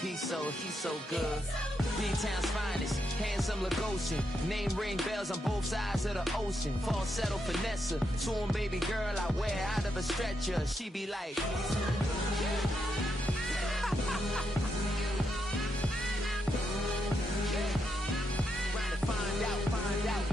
He's so good. B-Town's finest, handsome Lagosian. Name ring bells on both sides of the ocean. Falsetto finesse, to him baby girl I wear out of a stretcher. She be like, he's so good. Trying to find out.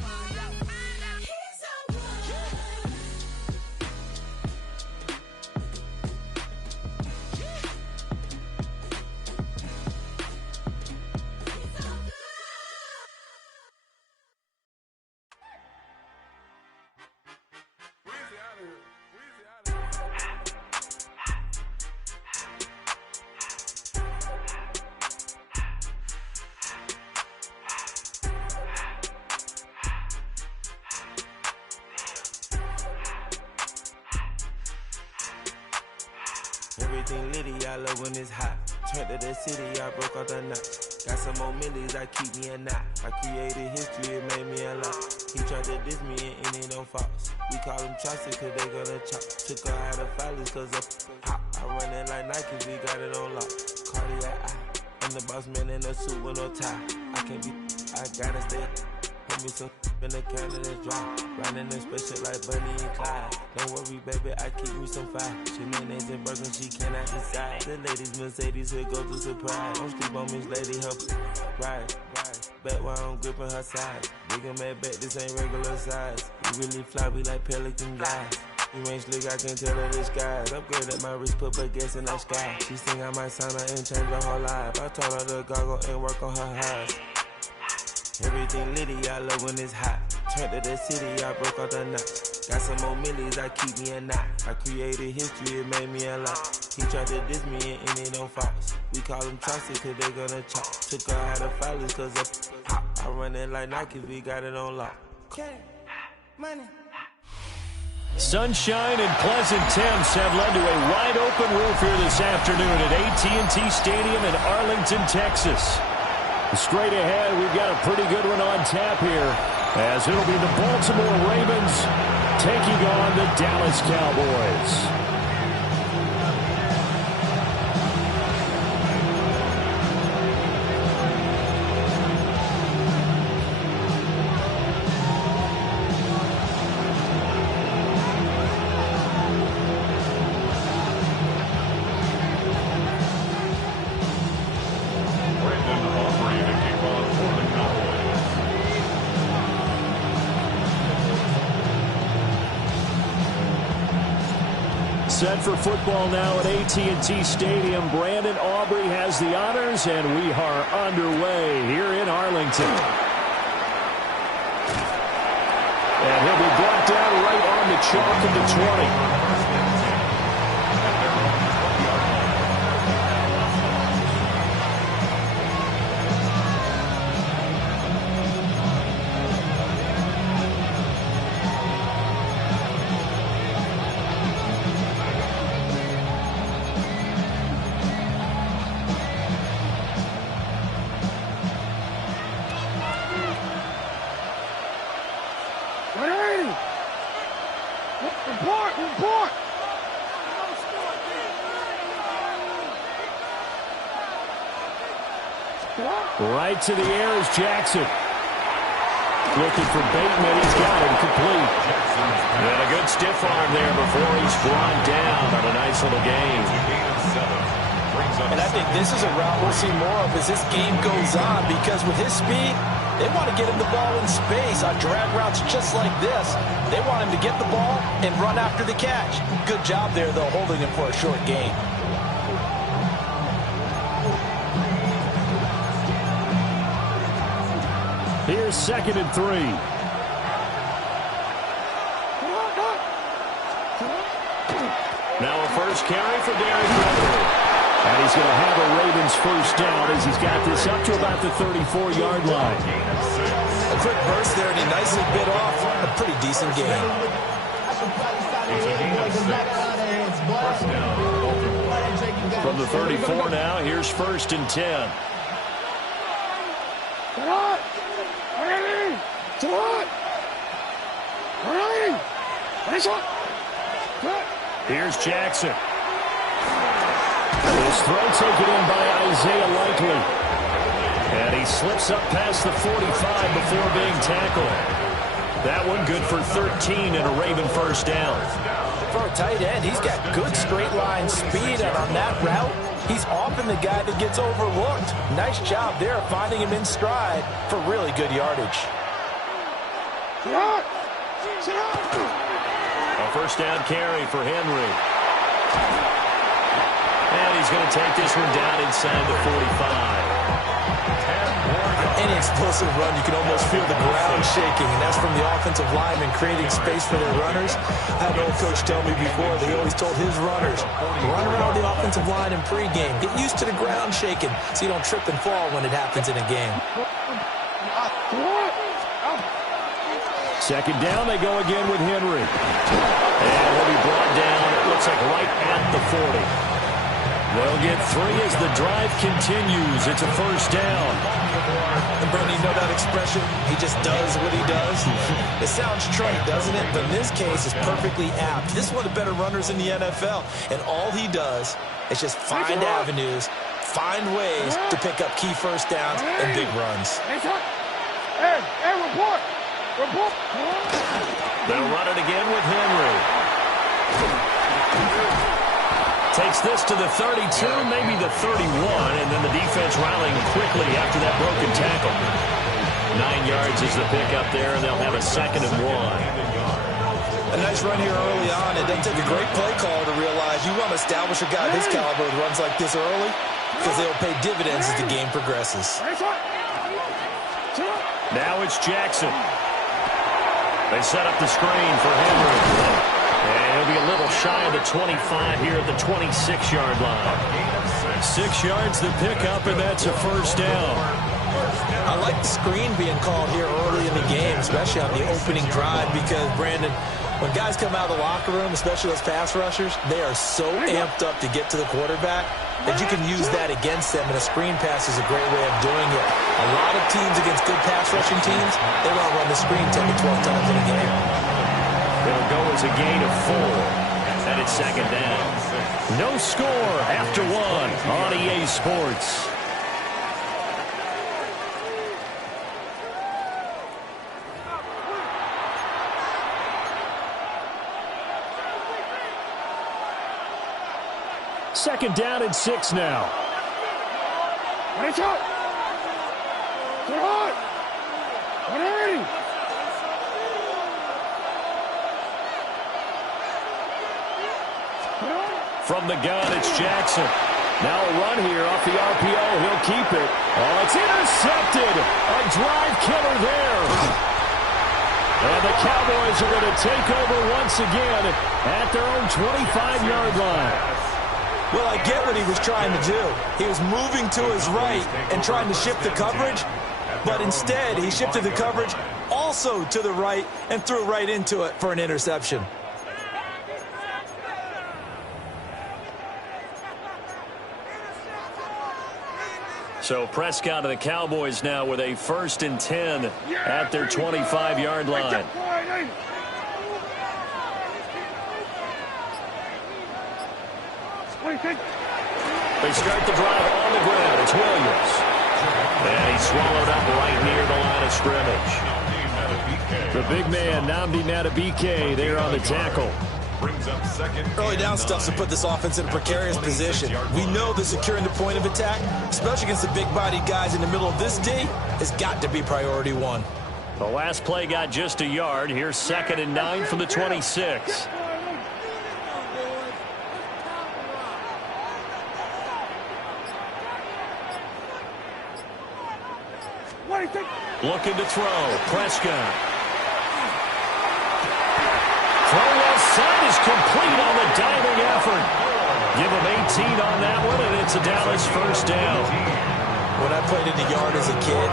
Everything litty, I love when it's hot. Turned to the city, I broke out the notch. Got some more millies, I keep me a knot. I created history, it made me a lot. He tried to diss me and it don't false. We call them chopsticks cause they gonna chop. Took her out of filers cause of hop. I run it like Nike, we got it on lock. Cardiac eye, I'm the boss man in a suit with no tie. I can't be, I gotta stay. Put me some in the can of this dry. Riding in special like Bunny and Clyde. Don't worry, baby, I keep me some fire. She mayonnaise and burger, she cannot decide. The ladies Mercedes, here go to surprise. Don't sleep on Miss Lady, help ride. Bet while I'm gripping her side. Big and mad bet, this ain't regular size. We really fly, we like pelican guys. You ain't slick, I can tell her the skies. Upgrade at my wrist, put her gas in the sky. She think I might sign her and change her whole life. I told her to goggle and work on her highs. Everything litty, I love when it's hot. Turned to the city, I broke out the notch. Got some more millies, I keep me a knot. I created history, it made me a lot. He tried to diss me and it don't false. We call them chopsticks cause they gonna chop. Took her out of filers cause of pop. I run it like Nike, we got it on lock. Okay, money. Sunshine and pleasant temps have led to a wide-open roof here this afternoon at AT&T Stadium in Arlington, Texas. Straight ahead, we've got a pretty good one on tap here, as it'll be the Baltimore Ravens taking on the Dallas Cowboys. Set for football now at AT&T Stadium. Brandon Aubrey has the honors, and we are underway here in Arlington. And he'll be brought down right on the chalk of the 20. Right to the air is Jackson. Looking for Bateman. He's got him complete. And a good stiff arm there before he's brought down on a nice little gain. And I think this is a route we'll see more of as this game goes on, because with his speed, they want to get him the ball in space on drag routes just like this. They want him to get the ball and run after the catch. Good job there, though, holding him for a short gain. Here's 2nd and 3. Now a first carry for Derrick Henry. And he's going to have a Ravens first down as he's got this up to about the 34-yard line. A quick burst there, and he nicely bit off a pretty decent gain. From the 34 now, here's 1st and 10. Here's Jackson. This throw taken in by Isaiah Likely. And he slips up past the 45 before being tackled. That one good for 13 and a Raven first down. For a tight end, he's got good straight line speed, and on that route, he's often the guy that gets overlooked. Nice job there finding him in stride for really good yardage. A first down carry for Henry. And he's going to take this one down inside the 45. Any explosive run, you can almost feel the ground shaking, and that's from the offensive linemen creating space for their runners. I had an old coach tell me before, they always told his runners, run around the offensive line in pregame. Get used to the ground shaking so you don't trip and fall when it happens in a game. Second down, they go again with Henry. And he'll be brought down, it looks like right at the 40. They'll get 3 as the drive continues. It's a first down. And Bernie, you know that expression? He just does what he does. It sounds trite, doesn't it? But in this case, it's perfectly apt. This is one of the better runners in the NFL. And all he does is just find avenues, find ways to pick up key first downs and big runs. Hey, report! They'll run it again with Henry. Takes this to the 32, maybe the 31, and then the defense rallying quickly after that broken tackle. 9 yards is the pickup there, and they'll have a 2nd and 1. A nice run here early on. It doesn't take a great play caller to realize you want to establish a guy this caliber with runs like this early because they'll pay dividends as the game progresses. Now it's Jackson. They set up the screen for Henry. And he'll be a little shy of the 25 here at the 26-yard line. 6 yards the pickup, and that's a first down. I like the screen being called here early in the game, especially on the opening drive, because, Brandon, when guys come out of the locker room, especially those pass rushers, they are so amped up to get to the quarterback that you can use that against them, and a screen pass is a great way of doing it. A lot of teams against good pass rushing teams, they want to run the screen 10 to 12 times in a game. It'll go as a gain of 4, and it's 2nd down. No score after 1 on EA Sports. Second down and 6 now. Watch out! Get hard! 180! From the gun, it's Jackson. Now a run here off the RPO. He'll keep it. Oh, it's intercepted. A drive killer there. And the Cowboys are going to take over once again at their own 25-yard line. Well, I get what he was trying to do. He was moving to his right and trying to shift the coverage, but instead he shifted the coverage also to the right and threw right into it for an interception. So Prescott and the Cowboys now with a 1st and 10 at their 25-yard line. They start the drive on the ground. It's Williams. And he's swallowed up right near the line of scrimmage. The big man, Nnamdi Madubuike, there on the tackle. Early down stuff to put this offense in a precarious position. We know that securing the point of attack, especially against the big-bodied guys in the middle of this D, has got to be priority 1. The last play got just a yard. Here's 2nd and 9 from the 26. Looking to throw. Prescott. Throw left side is complete on the diving effort. Give him 18 on that one, and it's a Dallas first down. When I played in the yard as a kid,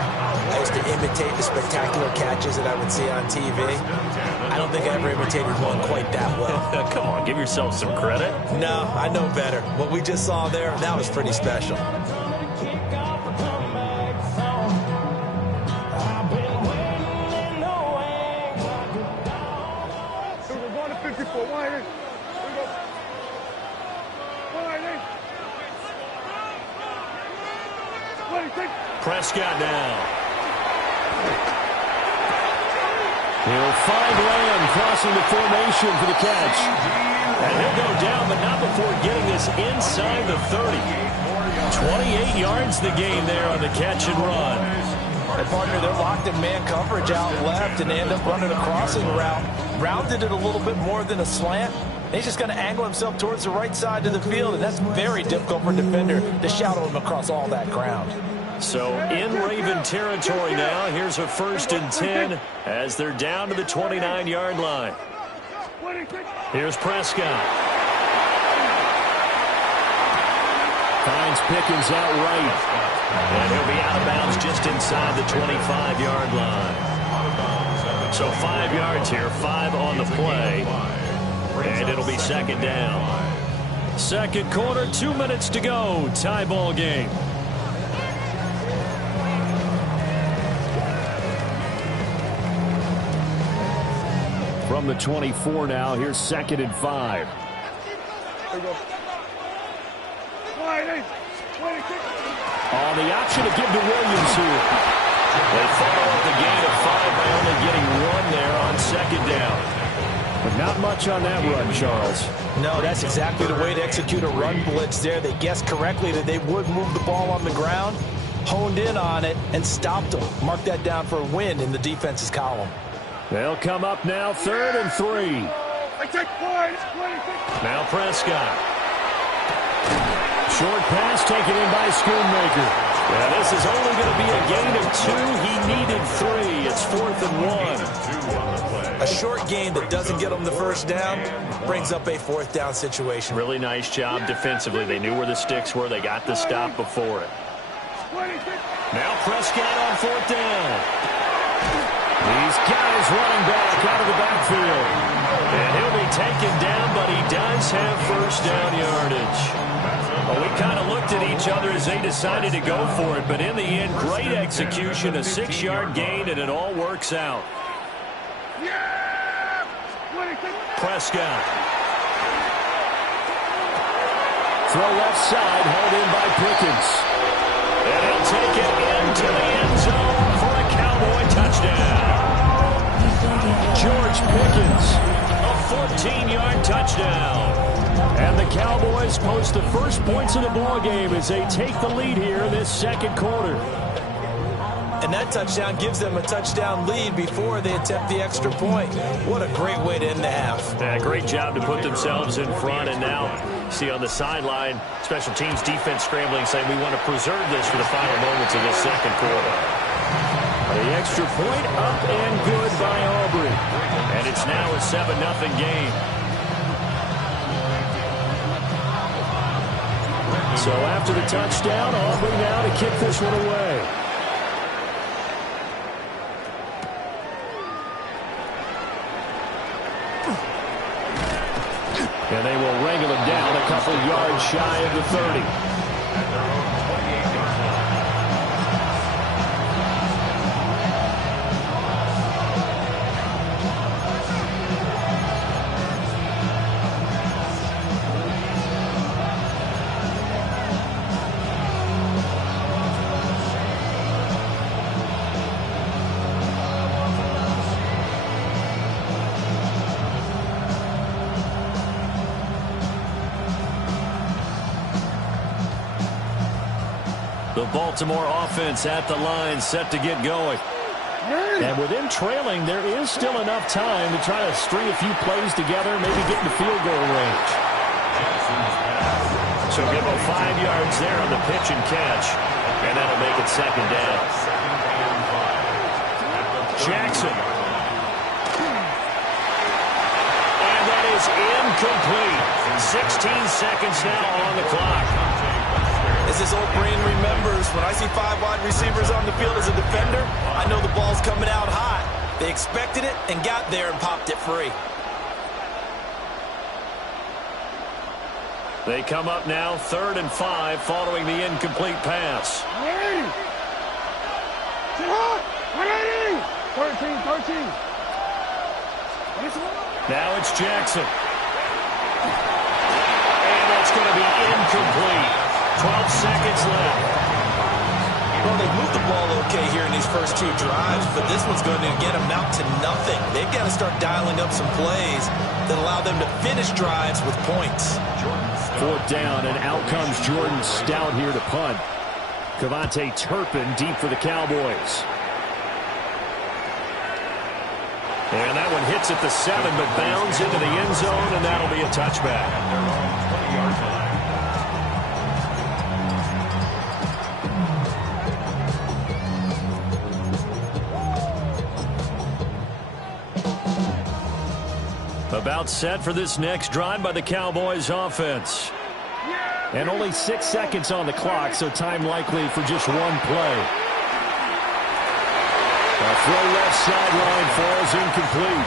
I used to imitate the spectacular catches that I would see on TV. I don't think I ever imitated one quite that well. Come on, give yourself some credit. No, I know better. What we just saw there, that was pretty special. Prescott now. He'll find Lamb crossing the formation for the catch. And he'll go down, but not before getting this inside the 30. 28 yards the gain there on the catch and run. And partner, they're locked in man coverage out left, and they end up running a crossing route. Rounded it a little bit more than a slant. He's just going to angle himself towards the right side of the field, and that's very difficult for a defender to shadow him across all that ground. So in Raven territory now, here's a 1st and 10 as they're down to the 29-yard line. Here's Prescott. Finds Pickens out right. And he'll be out of bounds just inside the 25-yard line. So 5 yards here, 5 on the play. And it'll be 2nd down. 2nd quarter, 2 minutes to go. Tie ball game. From the 24 now, here's 2nd and 5. On the option to give to Williams here. They follow up the gain of 5 by only getting 1 there on 2nd down. But not much on that run, Charles. No, that's exactly the way to execute a run blitz there. They guessed correctly that they would move the ball on the ground, honed in on it, and stopped them. Mark that down for a win in the defense's column. They'll come up now 3rd and 3. Now Prescott. Short pass taken in by Schoonmaker. Yeah, this is only going to be a gain of 2. He needed 3. It's 4th and 1. A short gain that doesn't get them the 1st down brings up a 4th down situation. Really nice job defensively. They knew where the sticks were. They got the stop before it. Now Prescott on 4th down. These guys running back out of the backfield. And he'll be taken down, but he does have 1st down yardage. Well, we kind of looked at each other as they decided to go for it, but in the end, great execution, a 6-yard gain, and it all works out. Prescott. Throw left side, held in by Pickens. And he'll take it into the end zone for a Cowboy touchdown. George Pickens, a 14-yard touchdown. And the Cowboys post the first points of the ball game as they take the lead here this 2nd quarter. And that touchdown gives them a touchdown lead before they attempt the extra point. What a great way to end the half. Yeah, great job to put themselves in front. And now, see on the sideline, special teams defense scrambling, saying we want to preserve this for the final moments of this 2nd quarter. The extra point up and good by Aubrey. And it's now a 7-0 game. So after the touchdown, Aubrey now to kick this one away. And they will wrangle him down a couple yards shy of the 30. The Baltimore offense at the line, set to get going. And with them trailing, there is still enough time to try to string a few plays together, maybe get into field goal range. So give them 5 yards there on the pitch and catch, and that'll make it 2nd down. Jackson. And that is incomplete. 16 seconds now on the clock. As this old brain remembers, when I see 5 wide receivers on the field as a defender, I know the ball's coming out hot. They expected it and got there and popped it free. They come up now 3rd and 5 following the incomplete pass. 13. Now it's Jackson. And that's going to be incomplete. 12 seconds left. Well, they've moved the ball okay here in these first two drives, but this one's going to, again, amount to nothing. They've got to start dialing up some plays that allow them to finish drives with points. Fourth down, and out comes Jordan Stout here to punt. Cavante Turpin deep for the Cowboys. And that one hits at the 7, but bounds into the end zone, and that'll be a touchback. About set for this next drive by the Cowboys offense. And only 6 seconds on the clock, so time likely for just one play. A throw left sideline falls incomplete.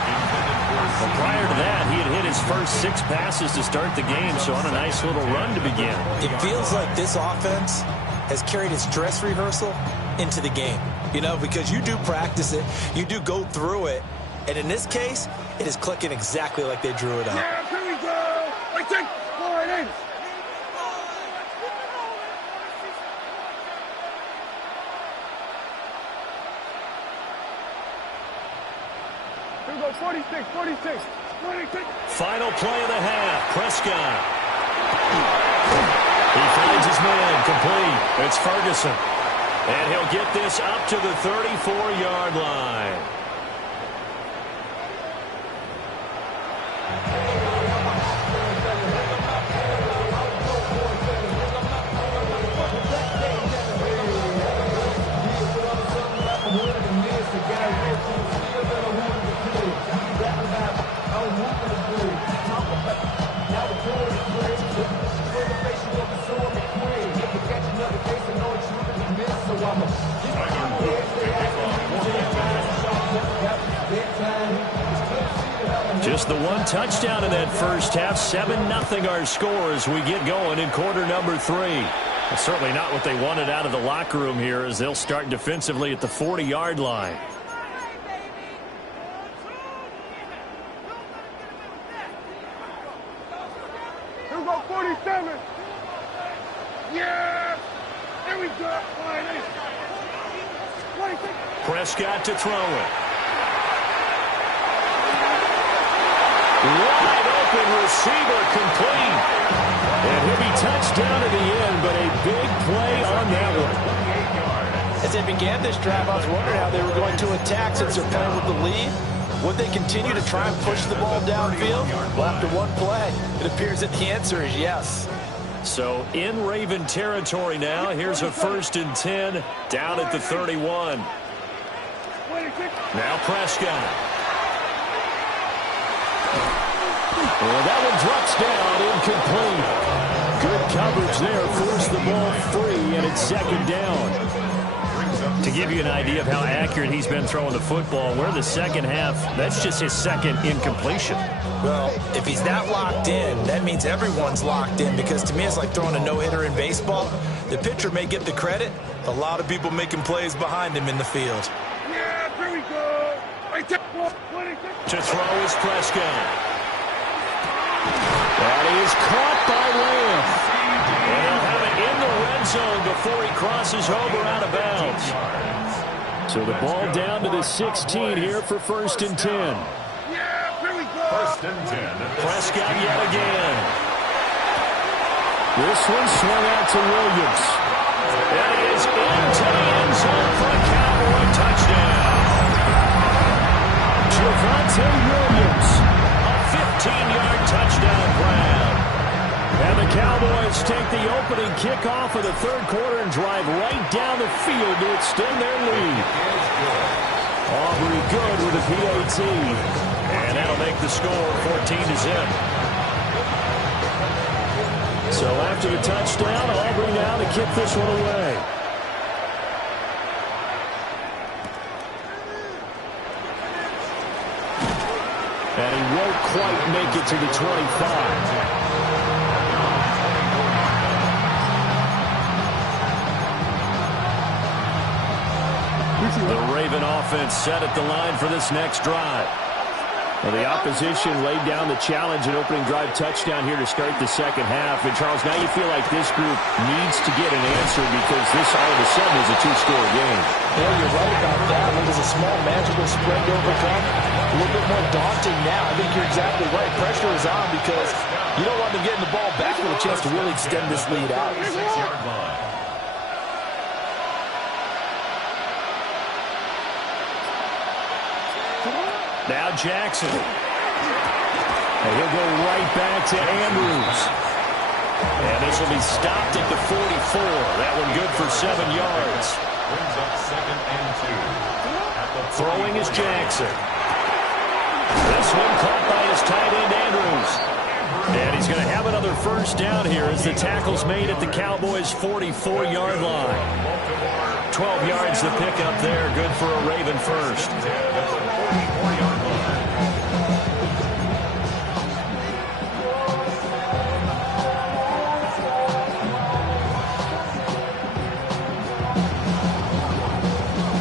But prior to that, he had hit his first 6 passes to start the game, so on a nice little run to begin. It feels like this offense has carried its dress rehearsal into the game. You know, because you do practice it, you do go through it, and in this case, it is clicking exactly like they drew it up. Yeah, here we go. Right there. All right, in. Here we go, 46, 46, 46. Final play of the half, Prescott. He finds his man, complete. It's Ferguson. And he'll get this up to the 34-yard line. Just the one touchdown in that first half. 7-0 our score as we get going in quarter number 3. That's certainly not what they wanted out of the locker room here, as they'll start defensively at the 40-yard line. Here we go, 47. Yeah. There we go. 26. Prescott to throw it. Wide open receiver, complete. And he'll be touchdown at the end, but a big play on that one. As they began this drive, I was wondering how they were going to attack since they're playing with the lead. Would they continue to try and push the ball downfield? Well, after one play, it appears that the answer is yes. So in Raven territory now. Here's a 1st and 10 down at the 31. Now Prescott. Well, that one drops down, incomplete. Good coverage there, forced the ball free, and it's 2nd down. To give you an idea of how accurate he's been throwing the football, we're the second half. That's just his 2nd incompletion. Well, if he's that locked in, that means everyone's locked in, because to me it's like throwing a no-hitter in baseball. The pitcher may get the credit, a lot of people making plays behind him in the field. Yeah, here we go. Right there. 26. To throw is Prescott. That is caught by Lamb. And he'll have it in the red zone before he crosses over out of bounds. So the ball down to the 16 here for 1st and 10. Yeah, here we go. 1st and 10. Prescott yet again. This one swung out to Williams. And he is into the end zone for a Cowboy touchdown. Javonte Williams. 15-yard touchdown grab. And the Cowboys take the opening kickoff of the 3rd quarter and drive right down the field to extend their lead. Aubrey good with a PAT. And that'll make the score 14-0. So after the touchdown, Aubrey now to kick this one away. And he won't quite make it to the 25. The Raven offense set at the line for this next drive. Well, the opposition laid down the challenge and opening drive touchdown here to start the second half. And, Charles, now you feel like this group needs to get an answer because this all of a sudden is a two-score game. Yeah, you're right about that. It was a small, magical spread to overcome. A little bit more daunting now. I think you're exactly right. Pressure is on because you don't want them getting the ball back with a chance to really extend this lead out. Now Jackson. And he'll go right back to Andrews. And this will be stopped at the 44. That one good for 7 yards. Brings up 2nd and 2. Throwing is Jackson. This one caught by his tight end Andrews. And he's going to have another first down here as the tackle's made at the Cowboys' 44-yard line. 12 yards to pick up there. Good for a Raven first.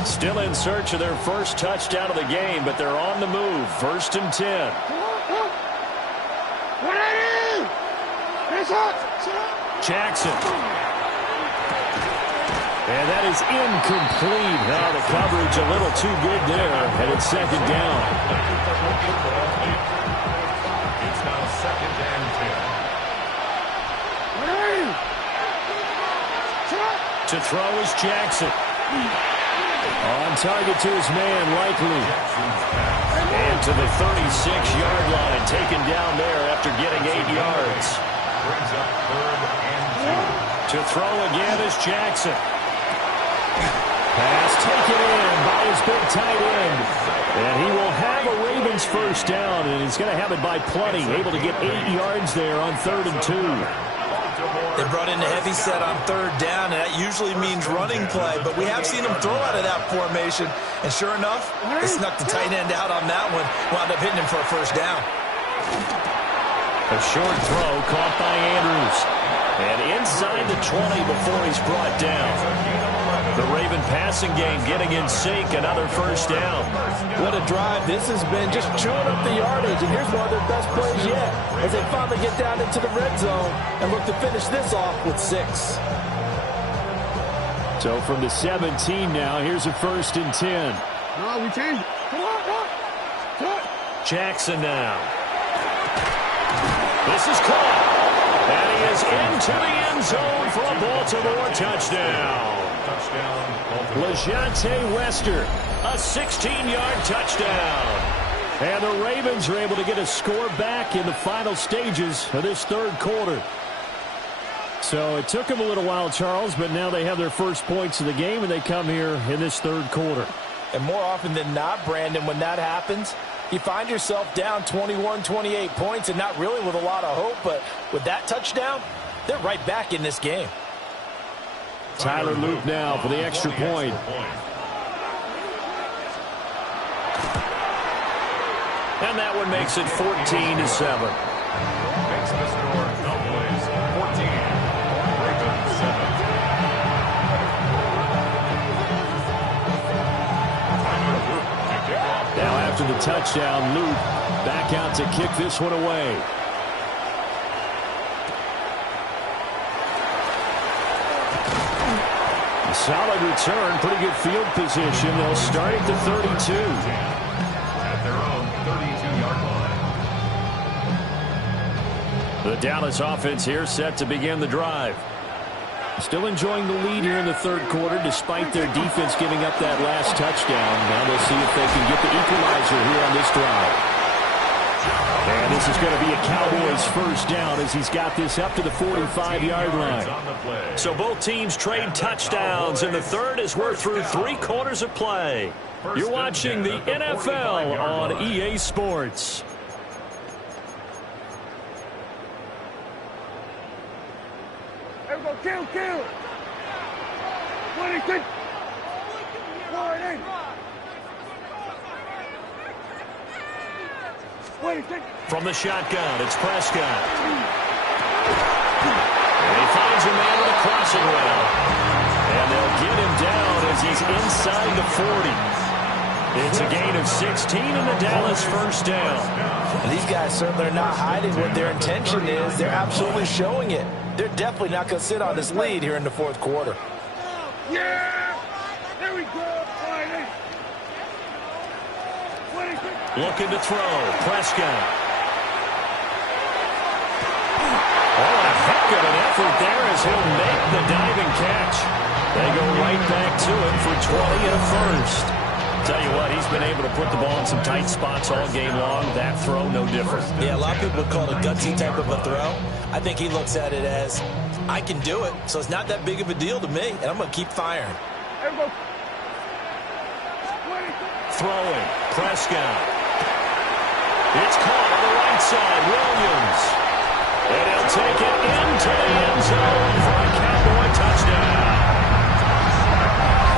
Still in search of their first touchdown of the game, but they're on the move. 1st and 10. Jackson. And that is incomplete. Now the coverage a little too good there, and it's 2nd down. It's now 2nd and 10. To throw is Jackson. On target to his man, Likely. And to the 36-yard line, taken down there after getting 8 yards. Brings up 3rd and 2. To throw again is Jackson. Pass taken in by his big tight end. And he will have a Ravens first down, and he's going to have it by plenty. Able to get 8 yards there on 3rd and 2. They brought in a heavy set on 3rd down, and that usually means running play. But we have seen them throw out of that formation. And sure enough, they snuck the tight end out on that one. Wound up hitting him for a first down. A short throw caught by Andrews. And inside the 20 before he's brought down. The Raven passing game getting in sync. Another first down. What a drive this has been, just chewing up the yardage. And here's one of their best plays yet as they finally get down into the red zone and look to finish this off with 6. So from the 17 now, here's a 1st and 10. No, we changed. Come on. Jackson now. This is caught. And he is into the end zone for a Baltimore touchdown. LeJante Wester, a 16-yard touchdown. And the Ravens are able to get a score back in the final stages of this 3rd quarter. So it took them a little while, Charles, but now they have their first points of the game, and they come here in this 3rd quarter. And more often than not, Brandon, when that happens, you find yourself down 21, 28 points, and not really with a lot of hope, but with that touchdown, they're right back in this game. Tyler Luke now for the extra point. And that one makes it 14-7. Makes the score Cowboys 14, Ravens 7. Now after the touchdown, Luke back out to kick this one away. Solid return, pretty good field position. They'll start at the 32. At their own 32-yard line. The Dallas offense here set to begin the drive. Still enjoying the lead here in the 3rd quarter despite their defense giving up that last touchdown. Now they'll see if they can get the equalizer here on this drive. And this is going to be a Cowboys first down as he's got this up to the 45-yard line. So both teams trade touchdowns, and the 3rd as we're through 3 quarters of play. You're watching the NFL on EA Sports. There we go, kill. What do you think? From the shotgun, it's Prescott. And he finds a man with a crossing route. And they'll get him down as he's inside the 40. It's a gain of 16 and the Dallas first down. And these guys certainly are not hiding what their intention is. They're absolutely showing it. They're definitely not going to sit on this lead here in the fourth quarter. Yeah! There we go! Looking to throw. Prescott. Oh, a heck of an effort there as he'll make the diving catch. They go right back to it for 20 and a first. Tell you what, he's been able to put the ball in some tight spots all game long. That throw, no different. Yeah, a lot of people would call it a gutsy type of a throw. I think he looks at it as, I can do it, so it's not that big of a deal to me, and I'm going to keep firing. Throwing. Prescott. It's caught on the right side. Williams. And he'll take it into the end zone for a Cowboy touchdown.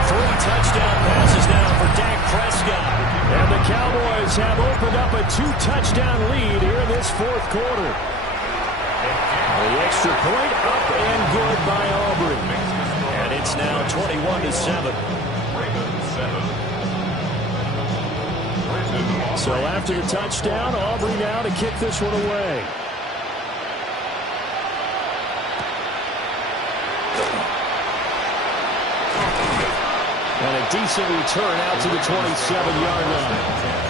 3 touchdown passes now for Dak Prescott. And the Cowboys have opened up a 2-touchdown lead here in this fourth quarter. The extra point up and good by Aubrey. And it's now 21-7. So after the touchdown, Aubrey now to kick this one away. And a decent return out to the 27-yard line.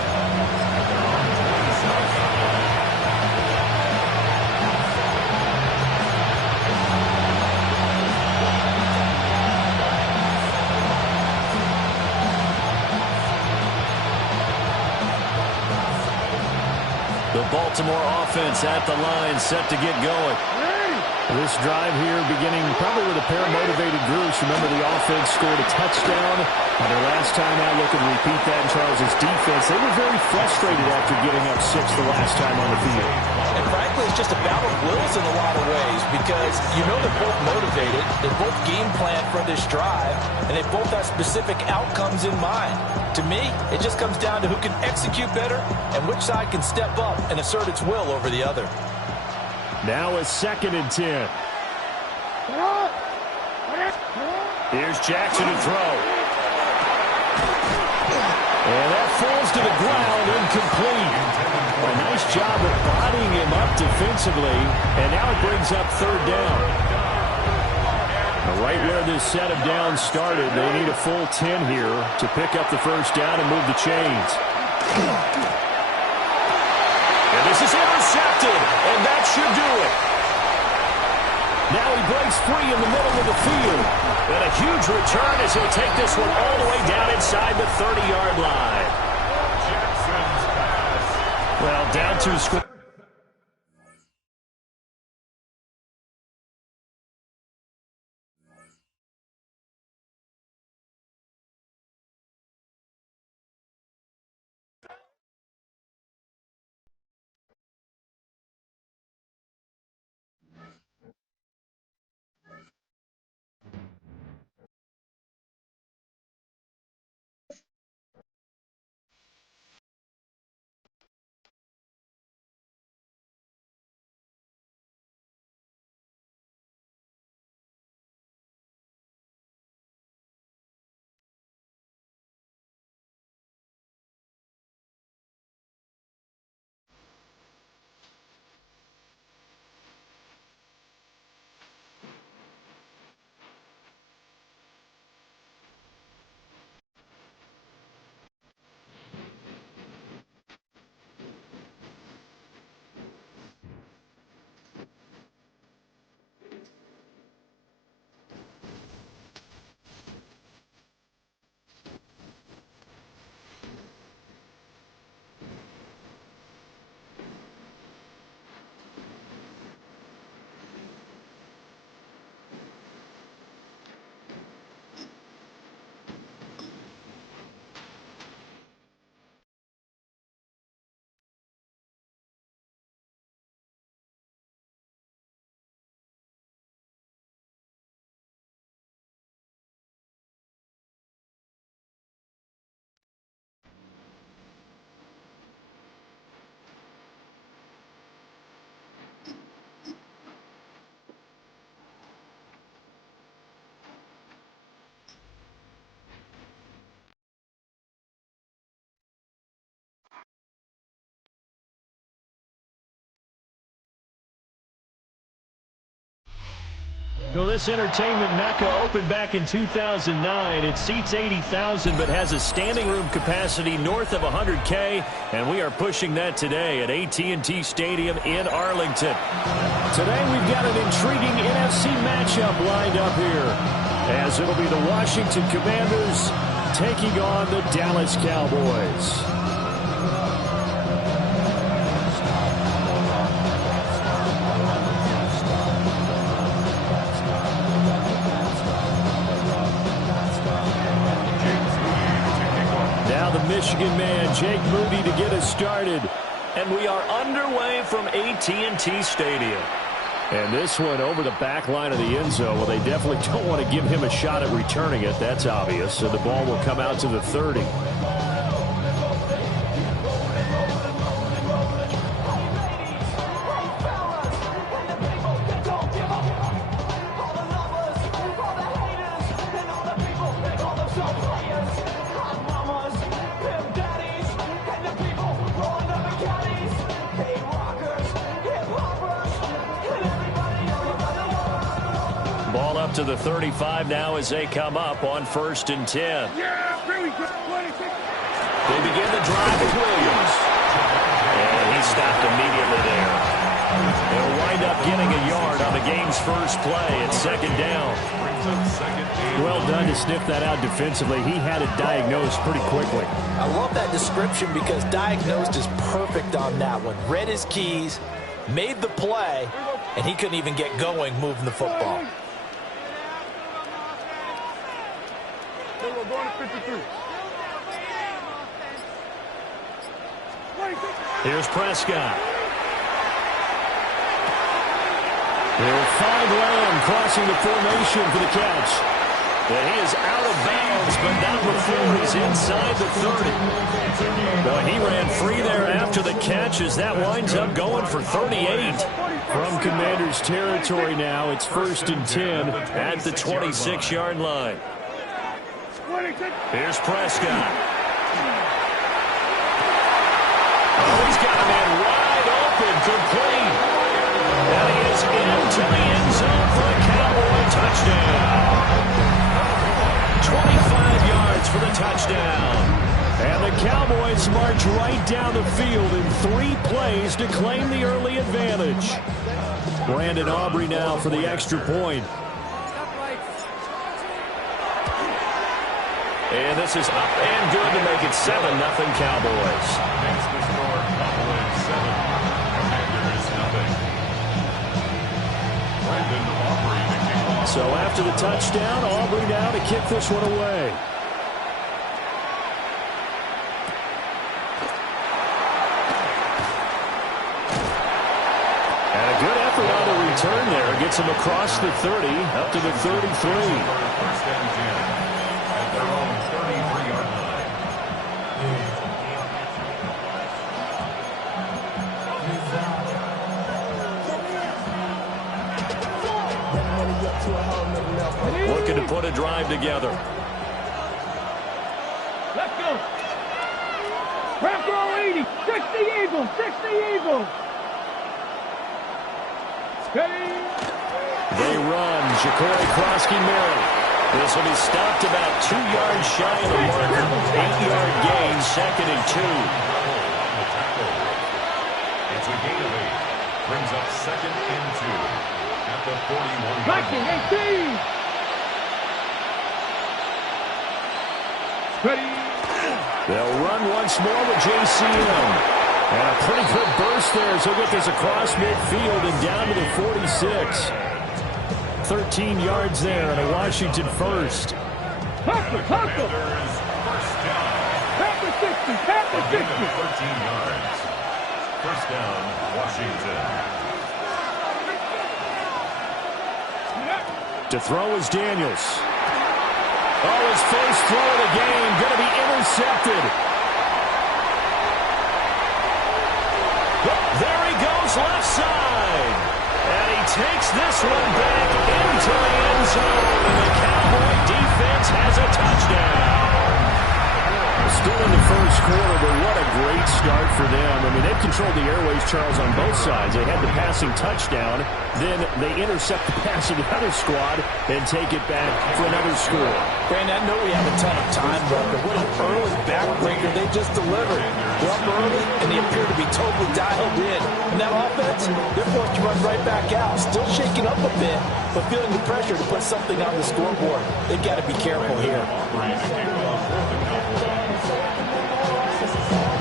The Baltimore offense at the line, set to get going. This drive here beginning probably with a pair of motivated groups. Remember, the offense scored a touchdown on their last time out. They can repeat that in Charles' defense. They were very frustrated after giving up 6 the last time on the field. And frankly, it's just a battle of wills in a lot of ways because you know they're both motivated. They both game plan for this drive, and they both have specific outcomes in mind. To me, it just comes down to who can execute better and which side can step up and assert its will over the other. Now a 2nd and 10. Here's Jackson to throw. And that falls to the ground, incomplete. A nice job of bodying him up defensively, and now it brings up 3rd down. Right where this set of downs started, they need a full 10 here to pick up the first down and move the chains. And this is intercepted, and that should do it. Now he breaks free in the middle of the field. And a huge return as he'll take this one all the way down inside the 30-yard line. Well, down to score. So this entertainment mecca opened back in 2009. It seats 80,000 but has a standing room capacity north of 100K, and we are pushing that today at AT&T Stadium in Arlington. Today we've got an intriguing NFC matchup lined up here, as it'll be the Washington Commanders taking on the Dallas Cowboys. Michigan man, Jake Moody, to get us started. And we are underway from AT&T Stadium. And this one over the back line of the end zone. Well, they definitely don't want to give him a shot at returning it. That's obvious. So the ball will come out to the 30. To the 35 now as they come up on 1st and 10. Yeah, really good. They begin the drive with Williams. And he stopped immediately there. They'll wind up getting a yard on the game's first play at 2nd down. Well done to sniff that out defensively. He had it diagnosed pretty quickly. I love that description because diagnosed is perfect on that one. Read his keys, made the play, and he couldn't even get going moving the football. Going to 53. Here's Prescott. They'll find Lamb crossing the formation for the catch. And he is out of bounds, but not before he's inside the 30. Boy, he ran free there after the catch as that winds up going for 38. From Commanders territory now, it's 1st and 10 at the 26-yard line. Here's Prescott. Oh, he's got a man wide open, complete. And he is into the end zone for a Cowboy touchdown. 25 yards for the touchdown. And the Cowboys march right down the field in 3 plays to claim the early advantage. Brandon Aubrey now for the extra point. And this is up and good to make it 7-0 Cowboys. Makes the score Cowboys 7, Commanders 0. Brandon Aubrey to kick off. So after the touchdown, Aubrey now to kick this one away. And a good effort on the return there. Gets him across the 30, up to the 33. 1st and 10. Their own 33-yard line. Looking to put a drive together. Let's go. Crack roll 80. 60 Eagles. 60 Eagles. They run. Ja'Cory Krosky-Merritt. This will be stopped about 2 yards shy of the marker. 8-yard gain, 2nd and 2. It's a gain of 8. Brings up 2nd and 2 at the 41. Backing 18. Ready. They'll run once more with JCM. And a pretty good burst there as he'll get this across midfield and down to the 46. 13 yards there and a Washington first. Hustle, hustle. First down. Tap the 60, tap the 60. 13 yards. First down, Washington. To throw is Daniels. Oh, his first throw of the game going to be intercepted. There he goes, left side. And he takes this one back into the end zone. And the Cowboy defense has a touchdown. Still in the first quarter, but what a great start for them. I mean, they've controlled the airways, Charles, on both sides. They had the passing touchdown. Then they intercept the pass of the other squad and take it back for another score. Brandon, I know we have a ton of time left, but what an early backbreaker they just delivered. They're up early, and they appear to be totally dialed in. And that offense, they're forced to run right back out. Still shaking up a bit, but feeling the pressure to put something on the scoreboard. They've got to be careful here.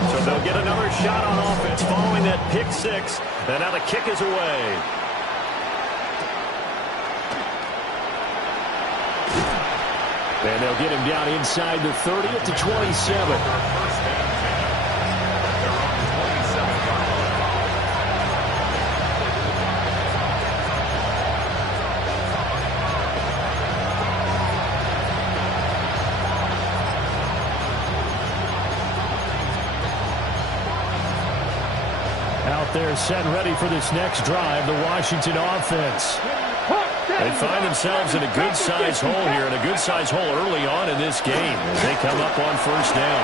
So they'll get another shot on offense following that pick six. And now the kick is away. And they'll get him down inside the 30 at the 27. They're set and ready for this next drive, the Washington offense. They find themselves in a good-sized hole here, and a good-sized hole early on in this game as they come up on first down.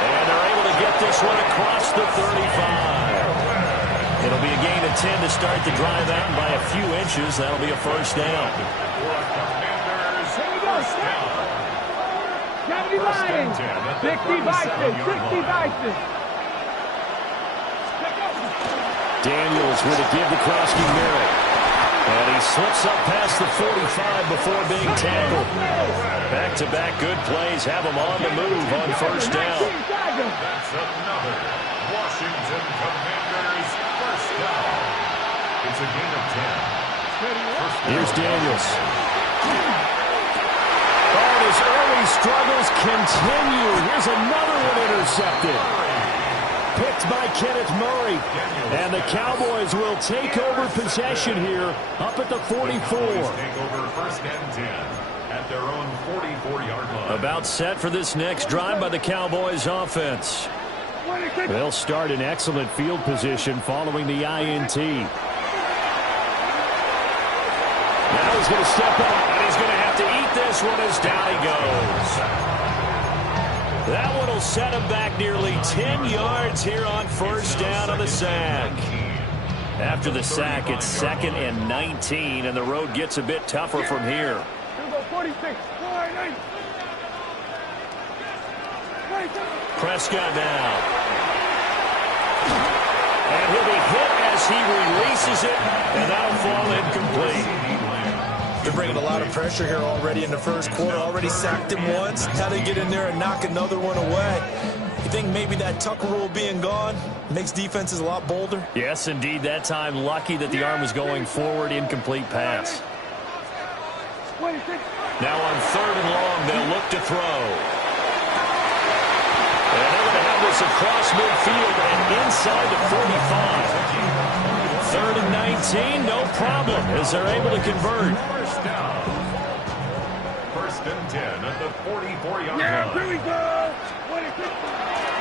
And they're able to get this one across the 35. It'll be a gain of 10 to start the drive out, and by a few inches, that'll be a first down. 70 Lions, 60 Vikings, 60 Vikings. Daniels with a give to Krosky-Merritt. And he slips up past the 45 before being tackled. Back-to-back good plays have him on the move on first down. That's another Washington Commanders first down. It's a gain of 10. Here's Daniels. Oh, his early struggles continue. Here's another one intercepted. Picked by Kenneth Murray. And the Cowboys will take over possession here up at the 44. Take over first and 10 at their own 44-yard line. About set for this next drive by the Cowboys offense. They'll start in excellent field position following the INT. Now he's going to step up, and he's going to have to eat this one as down he goes. That one will set him back nearly 10 yards here on first down on the sack. After the sack, it's 2nd and 19, and the road gets a bit tougher from here. Prescott now. And he'll be hit as he releases it, and that'll fall incomplete. They're bringing a lot of pressure here already in the first quarter. Already sacked him once. How they get in there and knock another one away. You think maybe that Tucker rule being gone makes defenses a lot bolder? Yes, indeed. That time, lucky that the arm was going forward. Incomplete pass. Now on 3rd and long, they'll look to throw. And they're going to have this across midfield and inside the 45. 3rd and 19, no problem, as they're able to convert. First down. First and 10 at the 44-yard line. Here we go.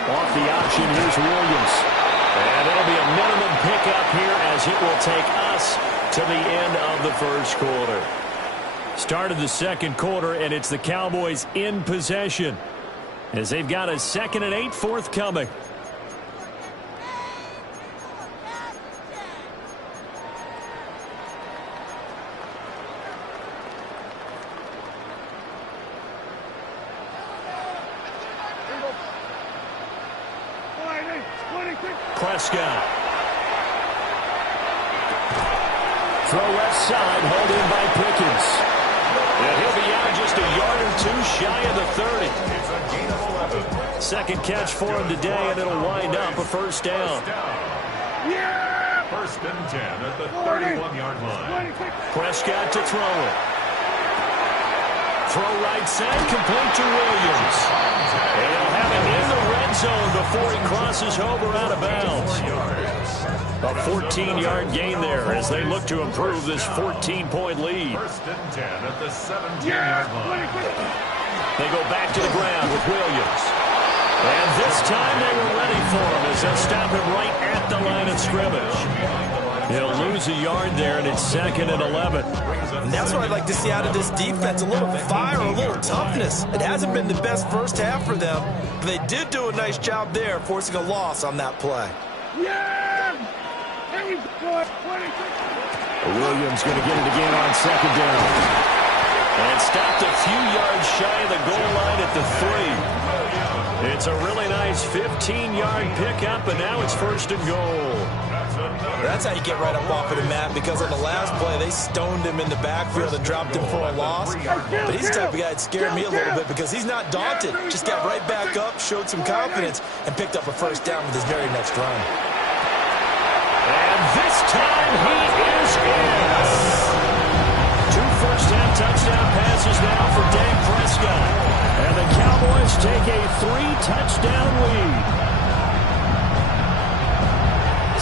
Off the option, here's Williams. And it'll be a minimum pickup here as it will take us to the end of the first quarter. Started the second quarter, and it's the Cowboys in possession as they've got a 2nd and 8 forthcoming. Prescott. Throw left side, hauled in by Pickens. And he'll be out just a yard or two shy of the 30. It's a gain of 11. Second catch for him today, and it'll wind up a first down. First and 10 at the 31-yard line. Prescott to throw it. Throw right side, complete to Williams. And he'll have it in the red zone before he crosses over out of bounds. A 14-yard gain there as they look to improve this 14-point lead. First and 10 at the 17-yard line. They go back to the ground with Williams. And this time they were ready for him as they'll stop him right at the line of scrimmage. He'll lose a yard there, and it's 2nd and 11. And that's what I'd like to see out of this defense, a little fire, a little toughness. It hasn't been the best first half for them, but they did do a nice job there, forcing a loss on that play. Williams going to get it again on 2nd down. And stopped a few yards shy of the goal line at the 3. It's a really nice 15-yard pickup, and now it's 1st and goal. That's how you get right up off of the mat, because on the last play, they stoned him in the backfield and dropped him for a loss. But he's the type of guy that scared me a little bit because he's not daunted. Just got right back up, showed some confidence, and picked up a 1st down with his very next run. And this time he is in. 2 first-half touchdown passes now for Dak Prescott. And the Cowboys take a 3-touchdown lead.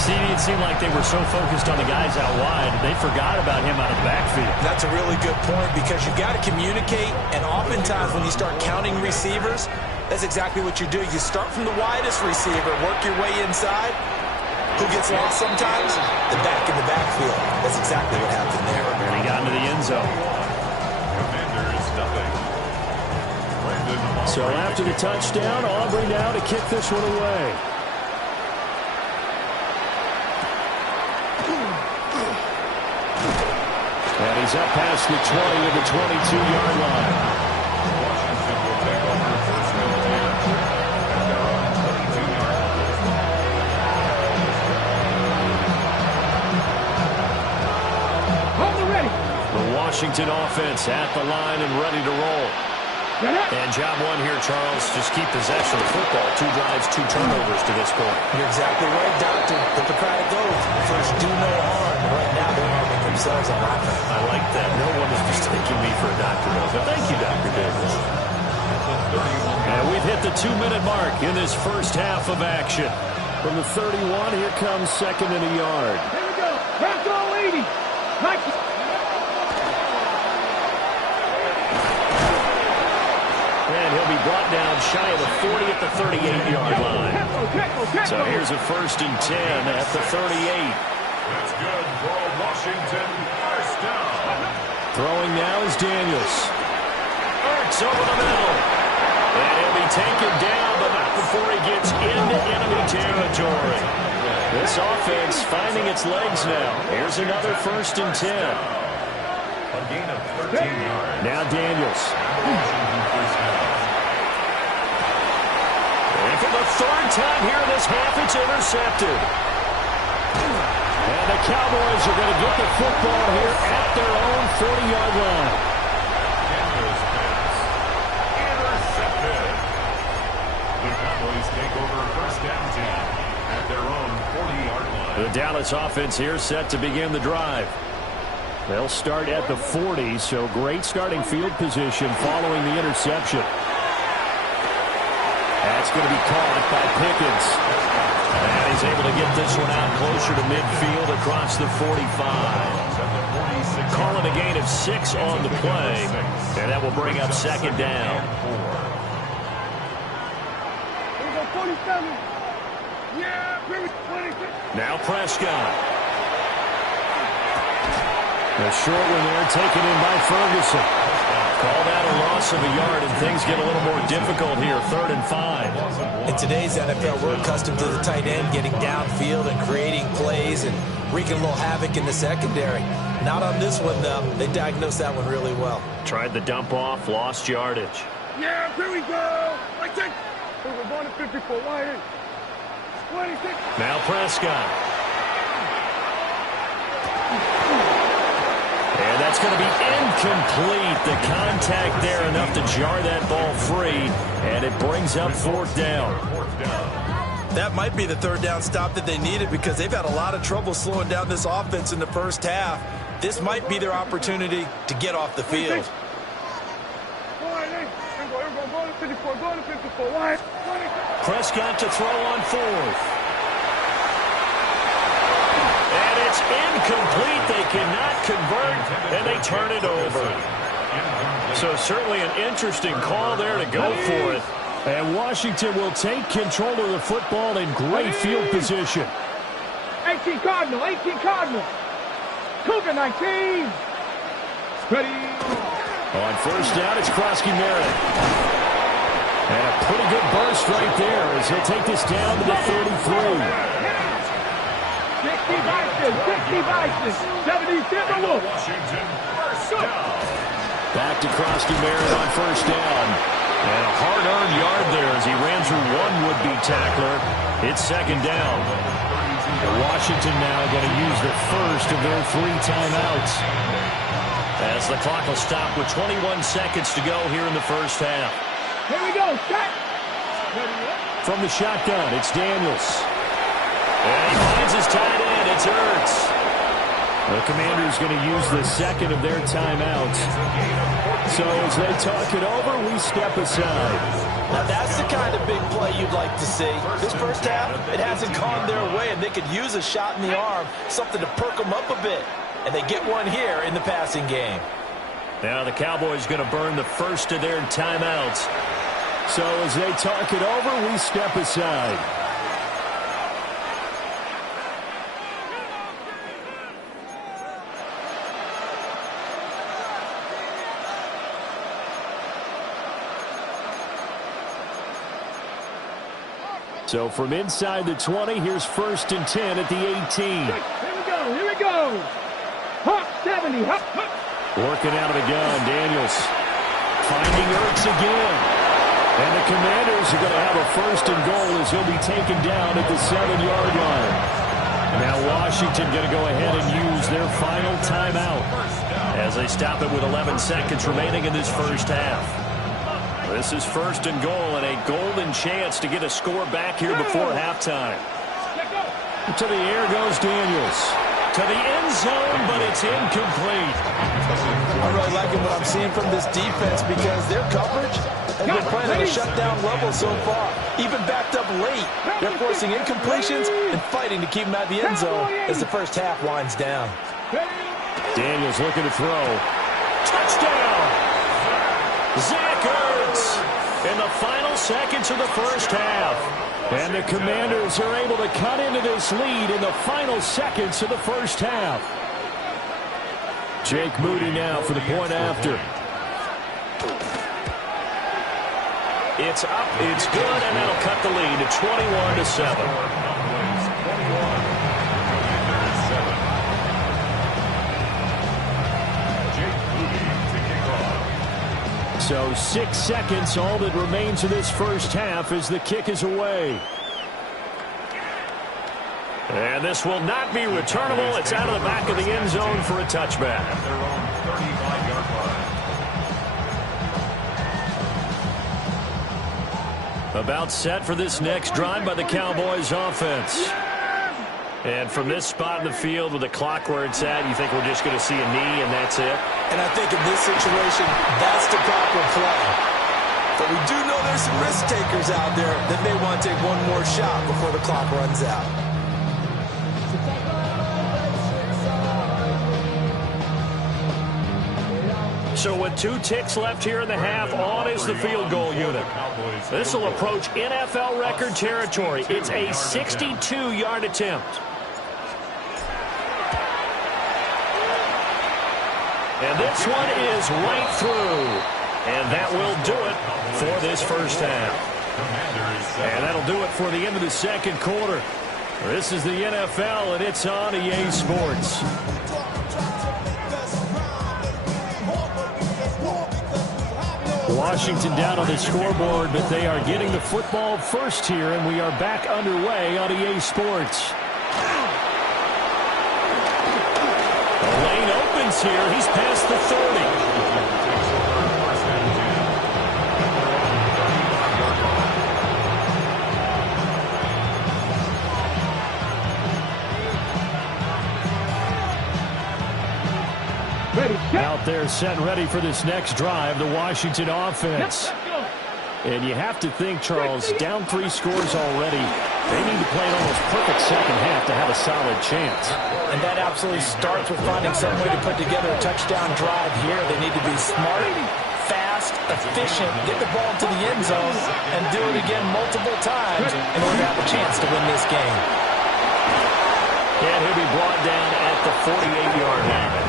It seemed like they were so focused on the guys out wide, they forgot about him out of the backfield. That's a really good point, because you've got to communicate, and oftentimes when you start counting receivers, that's exactly what you do. You start from the widest receiver, work your way inside. Who gets lost sometimes? The back in the backfield. That's exactly what happened there. And he got into the end zone. So after the touchdown, Aubrey now to kick this one away. And he's up past the 20 to the 22-yard line. Washington will take over 1st and 10 at their own 22-yard line. Hold it ready. The Washington offense at the line and ready to roll. And job one here, Charles. Just keep possession of the football. 2 drives, 2 turnovers to this point. You're exactly right, Doctor. Hippocratic oath. First, do no harm. Right now, they're harming themselves on offense. I like that. No one is mistaking me for a Dr. But thank you, Dr. Davis. And we've hit the 2-minute mark in this first half of action. From the 31, here comes 2nd and a yard. Here we go. Back row 80. Mike. And he'll be brought down shy of the 40 at the 38-yard line. So here's a 1st and 10 at the 38. That's good for a Washington 1st down. Throwing now is Daniels. Ertz over the middle. And he'll be taken down, but not before he gets into enemy territory. This offense finding its legs now. Here's another 1st and 10. A gain of 13 yards. Now Daniels. Washington 1st down. And for the 3rd time here in this half, it's intercepted. And the Cowboys are going to get the football here at their own 40-yard line. Daniels pass. Intercepted. The Cowboys take over 1st and 10 at their own 40-yard line. The Dallas offense here set to begin the drive. They'll start at the 40, so great starting field position following the interception. That's going to be caught by Pickens. And he's able to get this one out closer to midfield across the 45. Calling a gain of 6 on the play, and that will bring up 2nd down. Here we go, 47. Yeah, 26. Now Prescott. A short one there taken in by Ferguson. Called out a loss of a yard, and things get a little more difficult here. 3rd and 5. In today's NFL, we're accustomed to the tight end getting downfield and creating plays and wreaking a little havoc in the secondary. Not on this one, though. They diagnosed that one really well. Tried the dump off, lost yardage. Yeah, here we go. I take. We're going to 54 wide. 26. Now Prescott. And that's going to be incomplete. The contact there enough to jar that ball free, and it brings up 4th down. That might be the 3rd down stop that they needed, because they've had a lot of trouble slowing down this offense in the first half. This might be their opportunity to get off the field. Prescott to throw on 4th. And it's incomplete. They cannot convert, and they turn it over. So certainly an interesting call there to go for it. And Washington will take control of the football in great field position. 18 Cardinal, 18 Cardinal. Cougar 19. Ready. On first down, it's Krosky Merritt. And a pretty good burst right there as he'll take this down to the 33. 60 Vikings, 70 Timberwolves. Washington, first down. Back to Krosky Merritt on first down. And a hard-earned yard there as he ran through one would-be tackler. It's second down. Washington now going to use the first of their 3 timeouts. As the clock will stop with 21 seconds to go here in the first half. Here we go, shot. From the shotgun, it's Daniels. And he finds his tight end. It's Ertz. The Commanders going to use the second of their timeouts. So as they talk it over, we step aside. Now that's the kind of big play you'd like to see. This first half, it hasn't gone their way, and they could use a shot in the arm, something to perk them up a bit. And they get one here in the passing game. Now the Cowboys going to burn the first of their timeouts. So as they talk it over, we step aside. So from inside the 20, here's first and 10 at the 18. Here we go. Hop, 70, hop. Working out of the gun, Daniels. Finding Ertz again. And the Commanders are going to have a first and goal as he'll be taken down at the 7-yard line. Now Washington going to go ahead and use their final timeout as they stop it with 11 seconds remaining in this first half. This is first and goal and a golden chance to get a score back here before halftime. To the air goes Daniels. To the end zone, but it's incomplete. I'm really liking what I'm seeing from this defense because their coverage has been playing at a shutdown level so far. Even backed up late. They're forcing incompletions and fighting to keep them at the end zone as the first half winds down. Daniels looking to throw. Touchdown! Zach Ertz in the final seconds of the first half. And the Commanders are able to cut into this lead in the final seconds of the first half. Jake Moody now for the point after. It's up, it's good, and that'll cut the lead to 21-7. So 6 seconds, all that remains of this first half as the kick is away. And this will not be returnable. It's out of the back of the end zone for a touchback. At their own 35-yard line. About set for this next drive by the Cowboys offense. And from this spot in the field with the clock where it's at, you think we're just going to see a knee and that's it? And I think in this situation, that's the proper play. But we do know there's some risk takers out there that may want to take one more shot before the clock runs out. So with 2 ticks left here in the half, on is the field goal unit. This will approach NFL record territory. It's a 62-yard attempt. And this one is right through. And that will do it for this first half. And that'll do it for the end of the second quarter. This is the NFL, and it's on EA Sports. Washington down on the scoreboard, but they are getting the football first here, and we are back underway on EA Sports. The lane opens here. He's past the 30. Out there set and ready for this next drive, the Washington offense. And you have to think, Charles, down 3 scores already. They need to play an almost perfect second half to have a solid chance. And that absolutely starts with finding some way to put together a touchdown drive here. They need to be smart, fast, efficient, get the ball to the end zone, and do it again multiple times in order to have a chance to win this game. And he'll be brought down at the 48-yard line.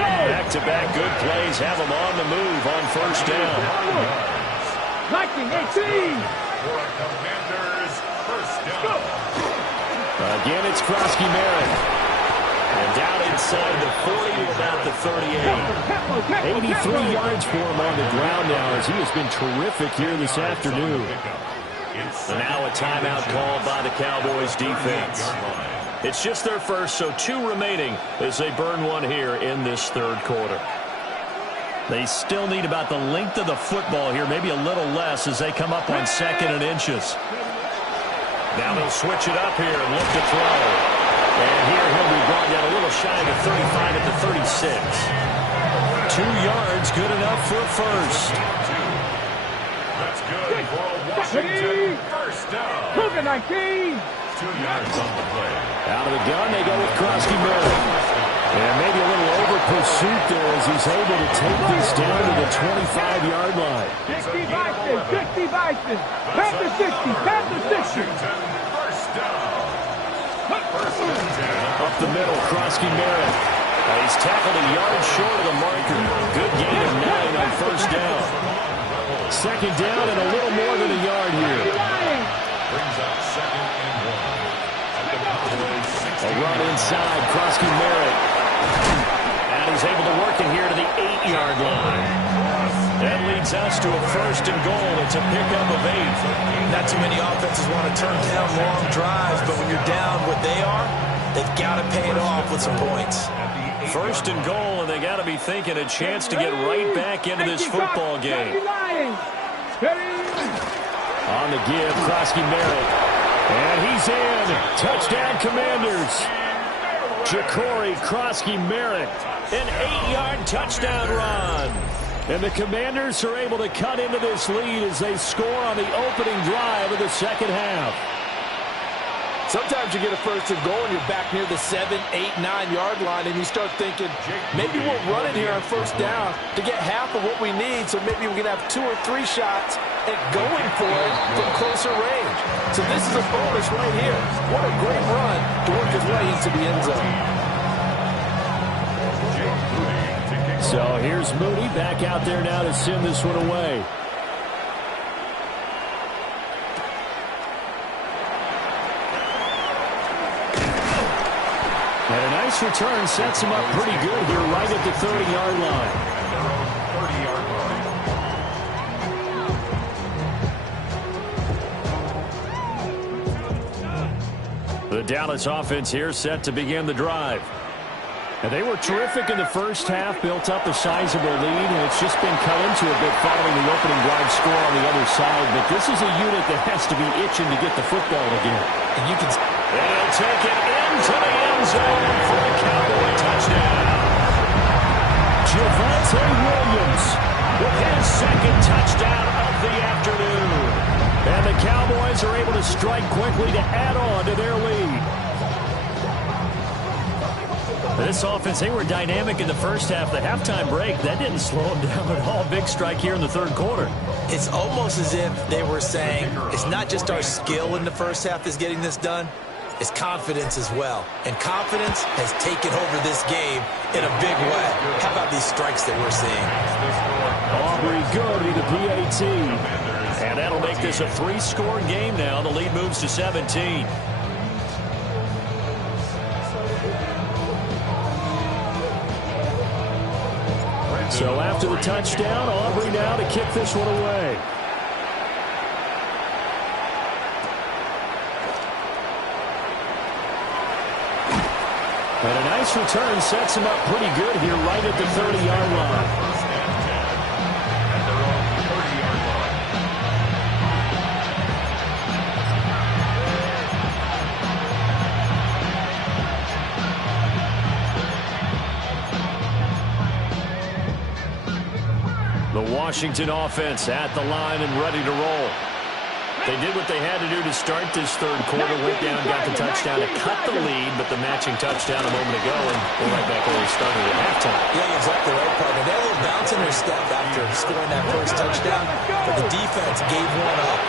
Back-to-back good plays have him on the move on first down. 19-18. For a Commanders first down. Again, it's Krosky-Merritt. And down inside the 40 to about the 38. 83 yards for him on the ground now as he has been terrific here this afternoon. And now a timeout called by the Cowboys defense. It's just their first, so 2 remaining as they burn one here in this third quarter. They still need about the length of the football here, maybe a little less as they come up on 2nd and inches. Now they'll switch it up here and look to throw. And here he'll be brought down a little shy of the 35 at the 36. 2 yards, good enough for a first. That's good for a Washington first down. 19. 2 yards on the play. Out of the gun, they go with Krosky-Merritt. And maybe a little over pursuit there as he's able to take this down to the 25-yard line. 60 Bison, 60 Bison. Panther 60, Panther 60. Washington first down. First and 10. Up the middle, Krosky-Merritt. He's tackled a yard short of the marker. Good gain of 9 on first down. Second down and a little more than a yard here. Brings up 2nd and 1. At the Cowboys 60. A run inside, Krosky-Merritt. And he's able to work it here to the 8-yard line. That leads us to a first and goal. It's a pickup of 8. Not too many offenses want to turn down long drives, but when you're down what they are, they've got to pay it off with some points. First and goal, and they got to be thinking a chance to get right back into this football game. On the give, Krosky-Merritt. And he's in. Touchdown, Commanders. Ja'Cory Krosky-Merritt. An 8-yard touchdown run. And the Commanders are able to cut into this lead as they score on the opening drive of the second half. Sometimes you get a first and goal and you're back near the 7, 8, 9-yard line and you start thinking, maybe we'll run it here on first down to get half of what we need, so maybe we can have 2 or 3 shots at going for it from closer range. So this is a bonus right here. What a great run to work his way into the end zone. So here's Mooney back out there now to send this one away. And a nice return sets him up pretty good here right at the 30-yard line. The Dallas offense here set to begin the drive. And they were terrific in the first half, built up a sizable lead, and it's just been cut into a bit following the opening drive score on the other side. But this is a unit that has to be itching to get the football again. And you can... And he'll take it into the end zone for a Cowboy touchdown. Javonte Williams with his second touchdown of the afternoon. And the Cowboys are able to strike quickly to add on to their lead. This offense, they were dynamic in the first half. The halftime break, that didn't slow them down at all. Big strike here in the third quarter. It's almost as if they were saying, it's not just our skill in the first half that's getting this done, it's confidence as well. And confidence has taken over this game in a big way. How about these strikes that we're seeing? Aubrey good to the PAT. And that'll make this a 3-score game now. The lead moves to 17. So after the touchdown, Aubrey now to kick this one away. And a nice return sets him up pretty good here right at the 30-yard line. The Washington offense at the line and ready to roll. They did what they had to do to start this third quarter. Went down, got the touchdown to cut the lead, but the matching touchdown a moment ago, and we're right back where we started at halftime. Yeah, exactly right, partner. They had a little bounce in their step after scoring that first touchdown, but the defense gave one up.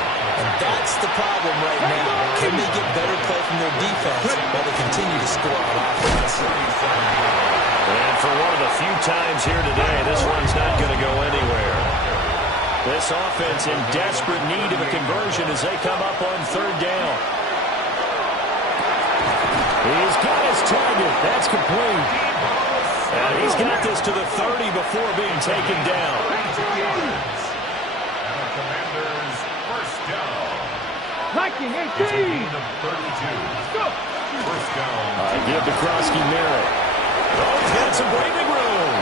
And that's the problem right now. Can they get better play from their defense while they continue to score on offense? And for one of the few times here today, this one's not going to go anywhere. This offense in desperate need of a conversion as they come up on third down. He's got his target. That's complete. And he's got this to the 30 before being taken down. Commanders first down. 19-18. First down. Give DeKrosky merit. Oh, he's got some breathing room.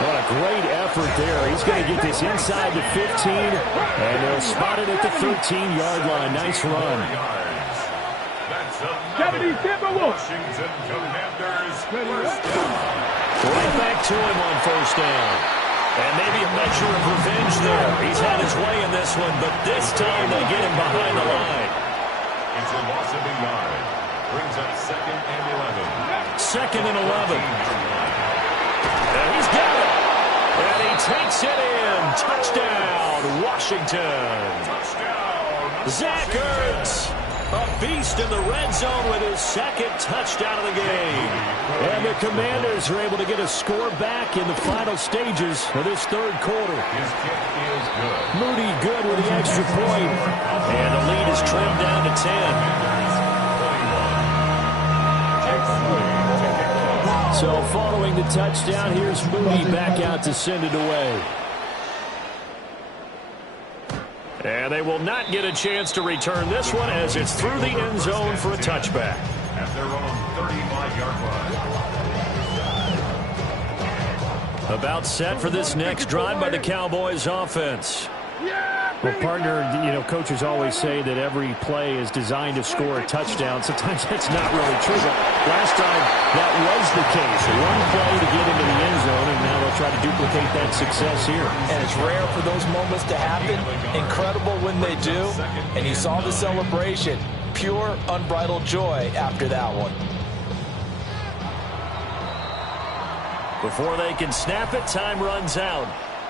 What a great effort there. He's going to get this inside the 15, and they'll spot it at the 13-yard line. Nice run. Washington Commanders first down. Right back to him on first down. And maybe a measure of revenge there. He's had his way in this one, but this time they get him behind the line. It's a loss of a yard. Brings up 2nd and 11. 2nd and 11. And he's got it. And he takes it in. Touchdown, Washington. Touchdown. Zach Ertz, a beast in the red zone with his 2nd touchdown of the game. And the Commanders are able to get a score back in the final stages of this third quarter. His kick is good. Moody good with the extra point. And the lead is trimmed down to 10. So following the touchdown, here's Moody back out to send it away. And they will not get a chance to return this one as it's through the end zone for a touchback. At their own 35-yard line. About set for this next drive by the Cowboys offense. Well, partner, you know, coaches always say that every play is designed to score a touchdown. Sometimes that's not really true, but last time that was the case. One play to get into the end zone, and now they'll try to duplicate that success here. And it's rare for those moments to happen. Incredible when they do. And you saw the celebration. Pure, unbridled joy after that one. Before they can snap it, time runs out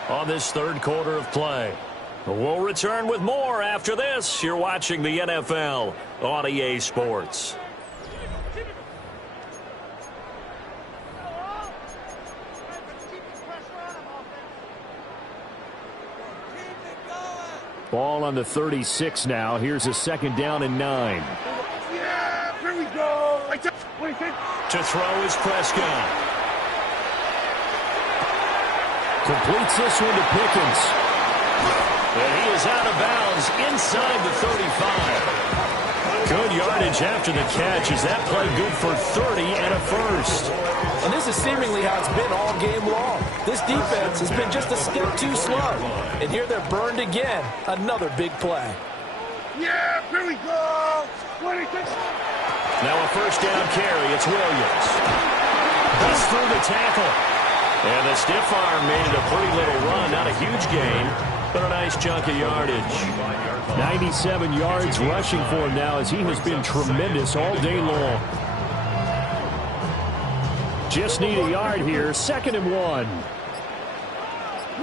on this third quarter of play. We'll return with more after this. You're watching the NFL on EA Sports. Ball on the 36 now. Here's a 2nd down and 9. Yeah, here we go. To throw is Prescott. Completes this one to Pickens. And he is out of bounds inside the 35. Good yardage after the catch. Is that play good for 30 and a first? And this is seemingly how it's been all game long. This defense has been just a step too slow. And here they're burned again. Another big play. Yeah, here we go. 26. Now a first down carry. It's Williams. Busts through the tackle. And the stiff arm made it a pretty little run. Not a huge gain, but a nice chunk of yardage. 97 yards rushing for him now as he has been tremendous all day long. Just need a yard here. 2nd and 1.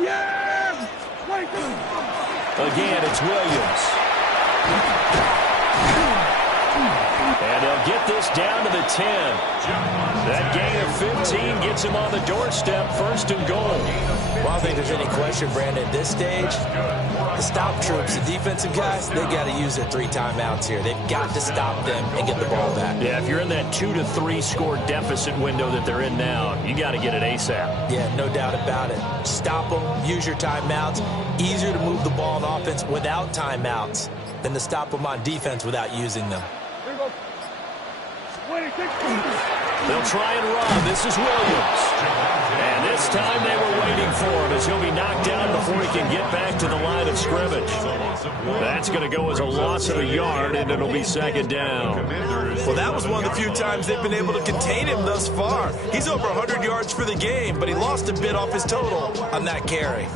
Yeah. Again, it's Williams. And they'll get this down to the 10. That gain of 15 gets him on the doorstep, 1st and goal. Well, I don't think there's any question, Brandon, at this stage, the stop troops, the defensive guys, they got to use their 3 timeouts here. They've got to stop them and get the ball back. Yeah, if you're in that 2 to 3 score deficit window that they're in now, you got to get it ASAP. Yeah, no doubt about it. Stop them, use your timeouts. Easier to move the ball on offense without timeouts than to stop them on defense without using them. They'll try and run. This is Williams. And this time they were waiting for him as he'll be knocked down before he can get back to the line of scrimmage. That's going to go as a loss of a yard, and it'll be 2nd down. Well, that was one of the few times they've been able to contain him thus far. He's over 100 yards for the game, but he lost a bit off his total on that carry.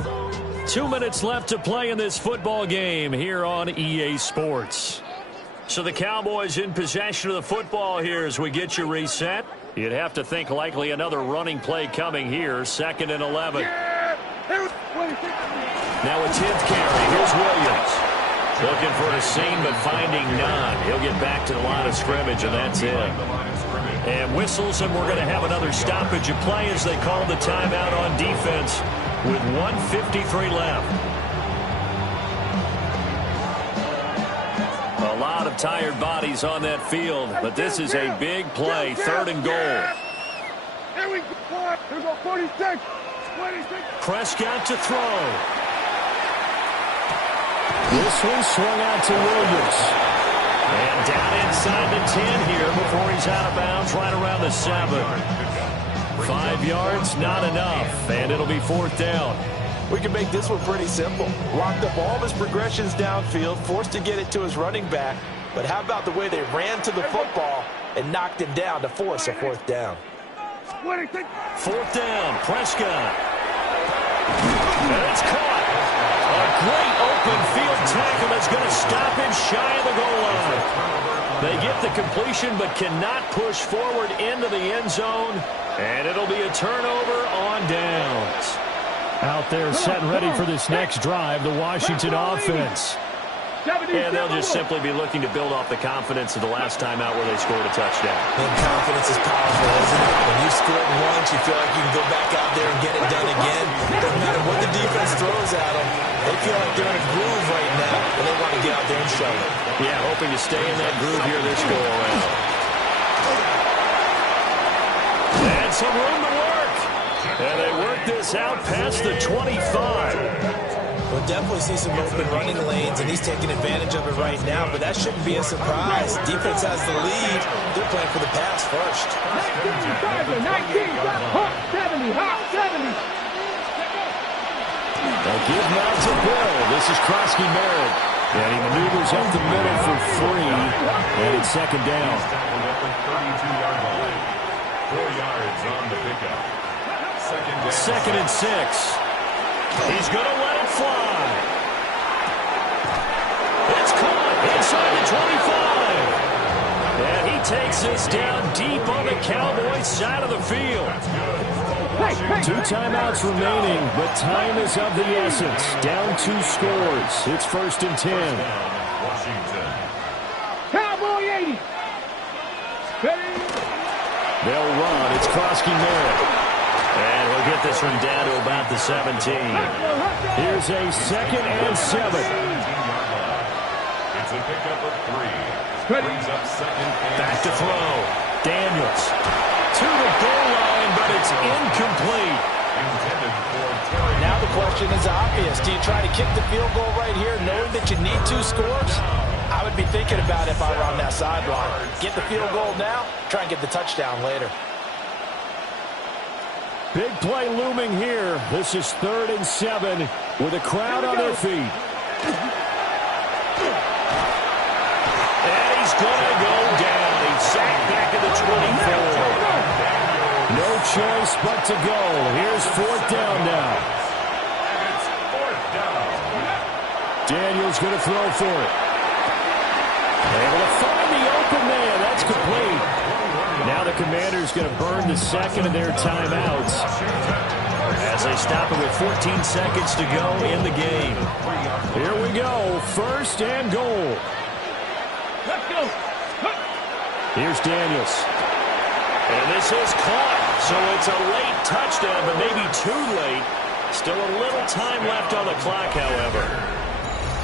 2 minutes left to play in this football game here on EA Sports. So the Cowboys in possession of the football here as we get you reset. You'd have to think likely another running play coming here. 2nd and 11. Now a 10th carry. Here's Williams. Looking for a seam, but finding none. He'll get back to the line of scrimmage, and that's it. And whistles, and we're going to have another stoppage of play as they call the timeout on defense with 1:53 left. A lot of tired bodies on that field, but this is a big play, 3rd and goal. Here we go. Here we go, 46. 26. Prescott to throw. This one swung out to Williams. And down inside the 10 here before he's out of bounds right around the 7. 5 yards, not enough, and it'll be 4th down. We can make this one pretty simple. Locked up all of his progressions downfield, forced to get it to his running back. But how about the way they ran to the football and knocked him down to force a 4th down? 4th down, Prescott. And it's caught. A great open field tackle that's going to stop him shy of the goal line. They get the completion but cannot push forward into the end zone. And it'll be a turnover on downs. Out there set and ready for this next drive, the Washington offense. And they'll just simply be looking to build off the confidence of the last time out where they scored a touchdown. And confidence is powerful, isn't it? When you scored once, you feel like you can go back out there and get it done again. No matter what the defense throws at them, they feel like they're in a groove right now, and they want to get out there and show it. Yeah, hoping to stay in that groove here this go-around. And some room to work. And they work this out past the 25. We'll definitely see some open running lanes, and he's taking advantage of it right now, but that shouldn't be a surprise. Defense has the lead. They're playing for the pass first. 19, 70, 70. They give now to Bill. This is Krosky Merritt. And he maneuvers up the middle for 3, and it's 2nd down. 32-yard line. 4 yards on the pickup. 2nd and 6. He's going to let it fly. It's caught inside the 25. And he takes this down deep on the Cowboys side of the field. 2 timeouts remaining, but time is of the essence. Down 2 scores. It's 1st and 10. Washington. Cowboy 80. They'll run. It's Krosky Merritt. And we'll get this one down to about the 17. Here's a 2nd and 7. It's a pickup of 3. Brings up 2nd and Back to throw. Daniels to the goal line, but it's incomplete. intended for Terry. Now the question is obvious. Do you try to kick the field goal right here knowing that you need 2 scores? I would be thinking about it if I were on that sideline. Get the field goal now, try and get the touchdown later. Big play looming here. This is 3rd and 7 with a crowd on their feet. And he's going to go down. He's sacked back at the 24. No choice but to go. Here's 4th down now. And it's 4th down. Daniels going to throw for it. Able to find the open man. That's complete. Now the Commanders going to burn the 2nd of their timeouts as they stop it with 14 seconds to go in the game. Here we go, 1st and goal. Let's go. Here's Daniels. And this is caught, so it's a late touchdown, but maybe too late. Still a little time left on the clock, however.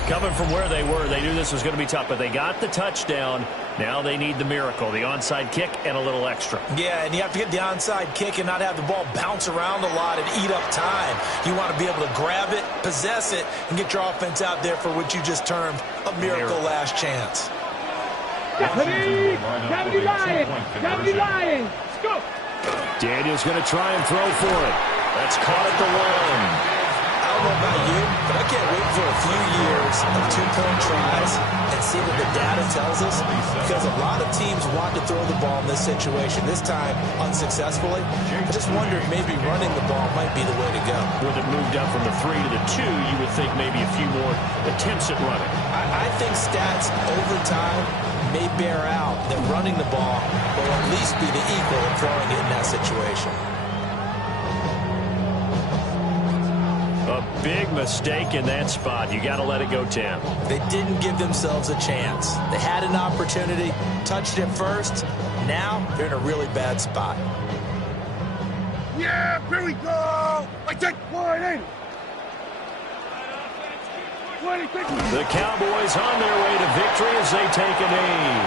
Coming from where they were, they knew this was going to be tough, but they got the touchdown. Now they need the miracle, the onside kick and a little extra. Yeah, and you have to get the onside kick and not have the ball bounce around a lot and eat up time. You want to be able to grab it, possess it, and get your offense out there for what you just termed a miracle last chance. 70 Lions. 70 Lions. Let's go. Daniels going to try and throw for it. That's caught at the 1. I don't know about you, but I can't wait for a few years of 2-point tries and see what the data tells us, because a lot of teams want to throw the ball in this situation, this time unsuccessfully. I just wonder if maybe running the ball might be the way to go. With it moved up from the 3 to the 2, you would think maybe a few more attempts at running. I think stats over time may bear out that running the ball will at least be the equal of throwing it in that situation. A big mistake in that spot. You got to let it go, Tim. They didn't give themselves a chance. They had an opportunity, touched it first. Now they're in a really bad spot. Yeah, here we go. I take 180. The Cowboys on their way to victory as they take a knee.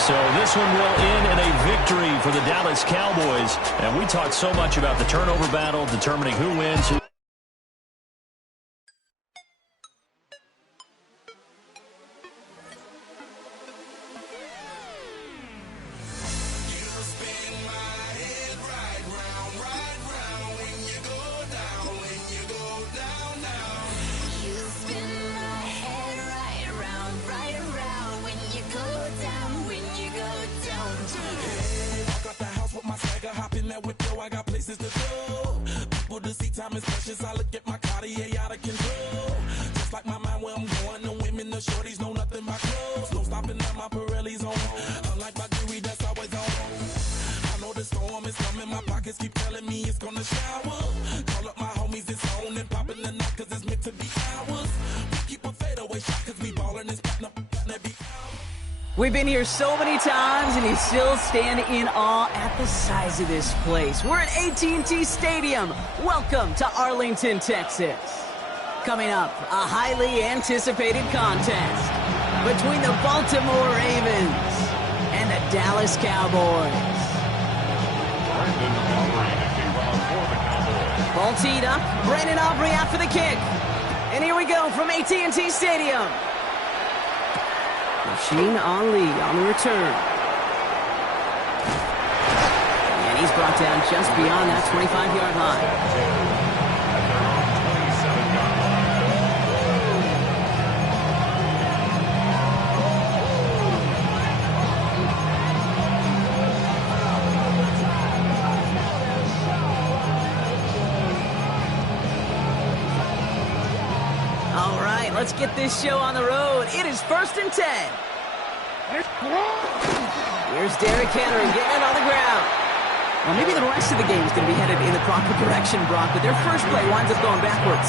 So this one will end in a victory for the Dallas Cowboys. And we talked so much about the turnover battle, determining who wins, who We've been here so many times, and you still stand in awe at the size of this place. We're at AT&T Stadium. Welcome to Arlington, Texas. Coming up, a highly anticipated contest between the Baltimore Ravens and the Dallas Cowboys. Ball teed up. Brandon Aubrey out for the kick. And here we go from AT&T Stadium. Machine Ali on the return. And he's brought down just beyond that 25-yard line. All right, let's get this show on the road. It is 1st and 10. Here's Derrick Henry getting it on the ground. Well, maybe the rest of the game is going to be headed in the proper direction, Brock, but their first play winds up going backwards.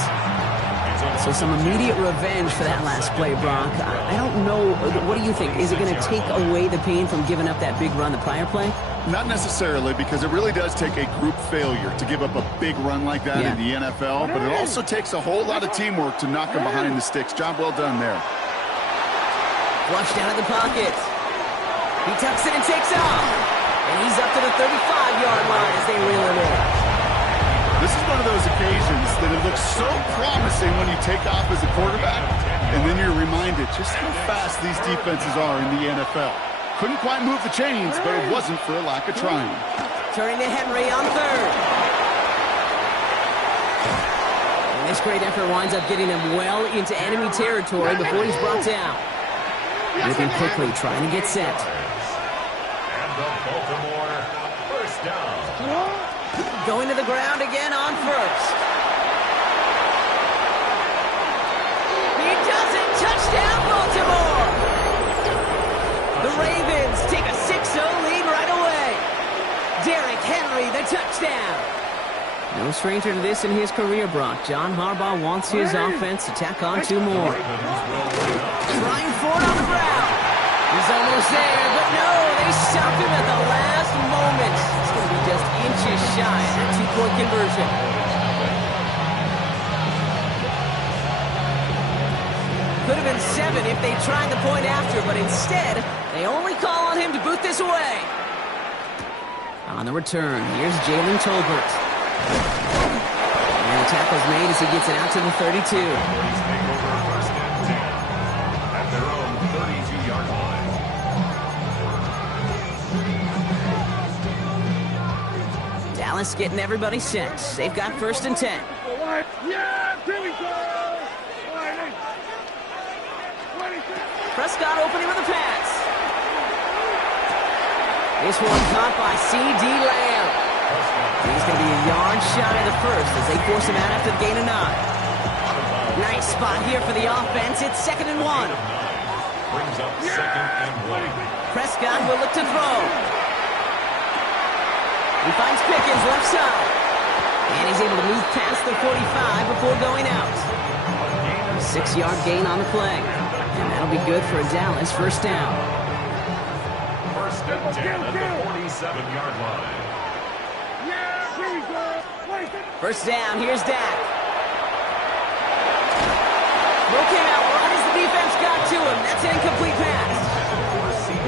So some immediate revenge for that last play, Brock. I don't know. What do you think? Is it going to take away the pain from giving up that big run the prior play? Not necessarily, because it really does take a group failure to give up a big run like that in the NFL, but it also takes a whole lot of teamwork to knock them behind the sticks. Job well done there. Flushed out of the pocket. He tucks it and takes off. And he's up to the 35-yard line as they reel him in. This is one of those occasions that it looks so promising when you take off as a quarterback, and then you're reminded just how fast these defenses are in the NFL. Couldn't quite move the chains, but it wasn't for a lack of trying. Turning to Henry on third. And this great effort winds up getting him well into enemy territory before he's brought down. Moving quickly, trying to get set. And the Baltimore first down. Going to the ground again on first. He does it! Touchdown, Baltimore! The Ravens take a 6-0 lead right away. Derrick Henry, the touchdown. No stranger to this in his career, Brock. John Harbaugh wants his offense to tack on 2 more. Trying for it on the ground. He's almost there, but no, they stopped him at the last moment. It's going to be just inches shy of that 2-point conversion. Could have been 7 if they tried the point after, but instead, they only call on him to boot this away. On the return, here's Jalen Tolbert. And the tackle's made as he gets it out to the 32. Dallas getting everybody set. They've got 1st and 10. Yeah, here we go. Prescott opening with a pass. This one caught by C.D. Lamb. He's going to be a yard shy of the first as they force him out after the gain of 9. Nice spot here for the offense. It's 2nd and 1. Brings up 2nd and 1. Prescott will look to throw. He finds Pickens left side. And he's able to move past the 45 before going out. 6-yard gain on the play. And that'll be good for a Dallas first down. First and 10 at the 47-yard line. Yeah, here we go. First down, here's Dak. Broke him out right as the defense got to him. That's an incomplete pass.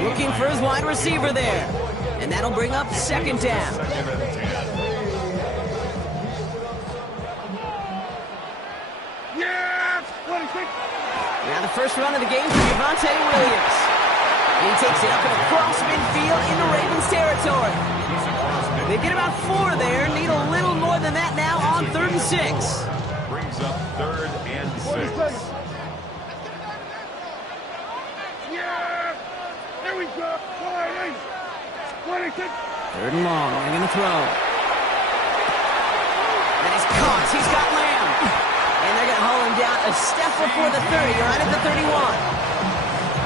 Looking for his wide receiver there. And that'll bring up second down. Yeah, 26. Now the first run of the game for Javonte Williams. He takes it up and across midfield into Ravens territory. They get about 4 there. Need a little more than that now on 3rd and 6. Brings up 3rd and 6. Yeah, here we go. 26. 3rd and long. They're going to throw. And he's caught. He's got Lamb. And they're going to haul him down a step before the 30, right at the 31.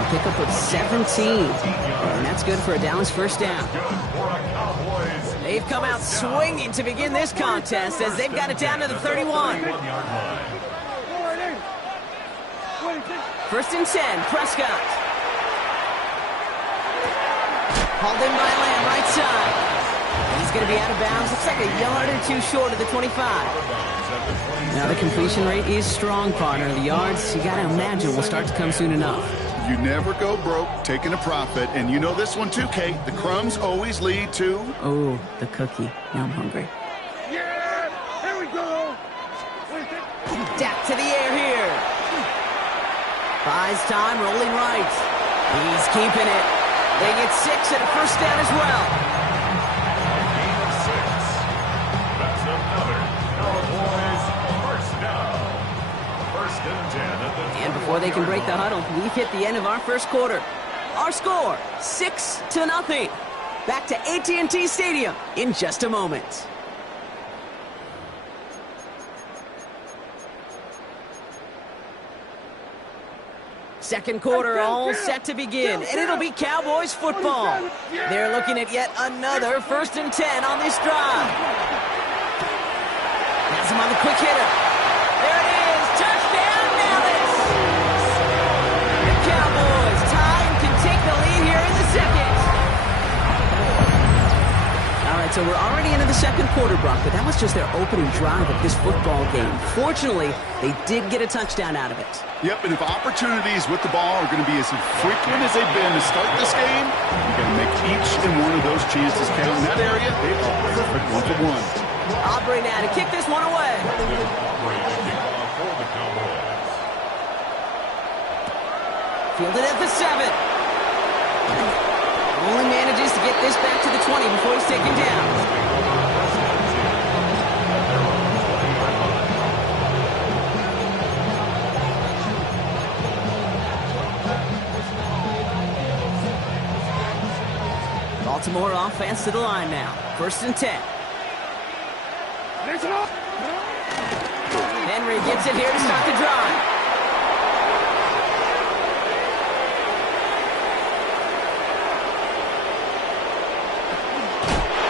A pickup of 17. And that's good for a Dallas first down. They've come out swinging to begin this contest as they've got it down to the 31. First and 10, Prescott. Hauled in by Lamb, right side. And he's going to be out of bounds. Looks like a yard or 2 short of the 25. Now the completion rate is strong, partner. The yards, you got to imagine, will start to come soon enough. You never go broke taking a profit, and you know this one too, Kate. The crumbs always lead to... Oh, the cookie. Now I'm hungry. Yeah, here we go. Dak to the air here. Buys time, rolling right. He's keeping it. They get 6 and a first down as well. Gain of 6. That's another Cowboys first down. First and 10 at the... And before they can break the huddle, we've hit the end of our first quarter. Our score, 6-0. Back to AT&T Stadium in just a moment. Second quarter all set to begin, and it'll be Cowboys football. They're looking at yet another 1st and 10 on this drive. Has him on the quick hitter. There it is, touchdown Dallas! The Cowboys tie and can take the lead here in the second. All right, so we're already into the second quarter, Brock, but that was just their opening drive of this football game. Fortunately, they did get a touchdown out of it. Yep, and if opportunities with the ball are going to be as frequent as they've been to start this game, you're going to make each and one of those chances count. In that area, they are perfect 1-for-1. Aubrey now to kick this one away. Fielded at the 7. Only manages to get this back to the 20 before he's taken down. Baltimore offense to the line now. 1st and 10. Henry gets it here to start the drive.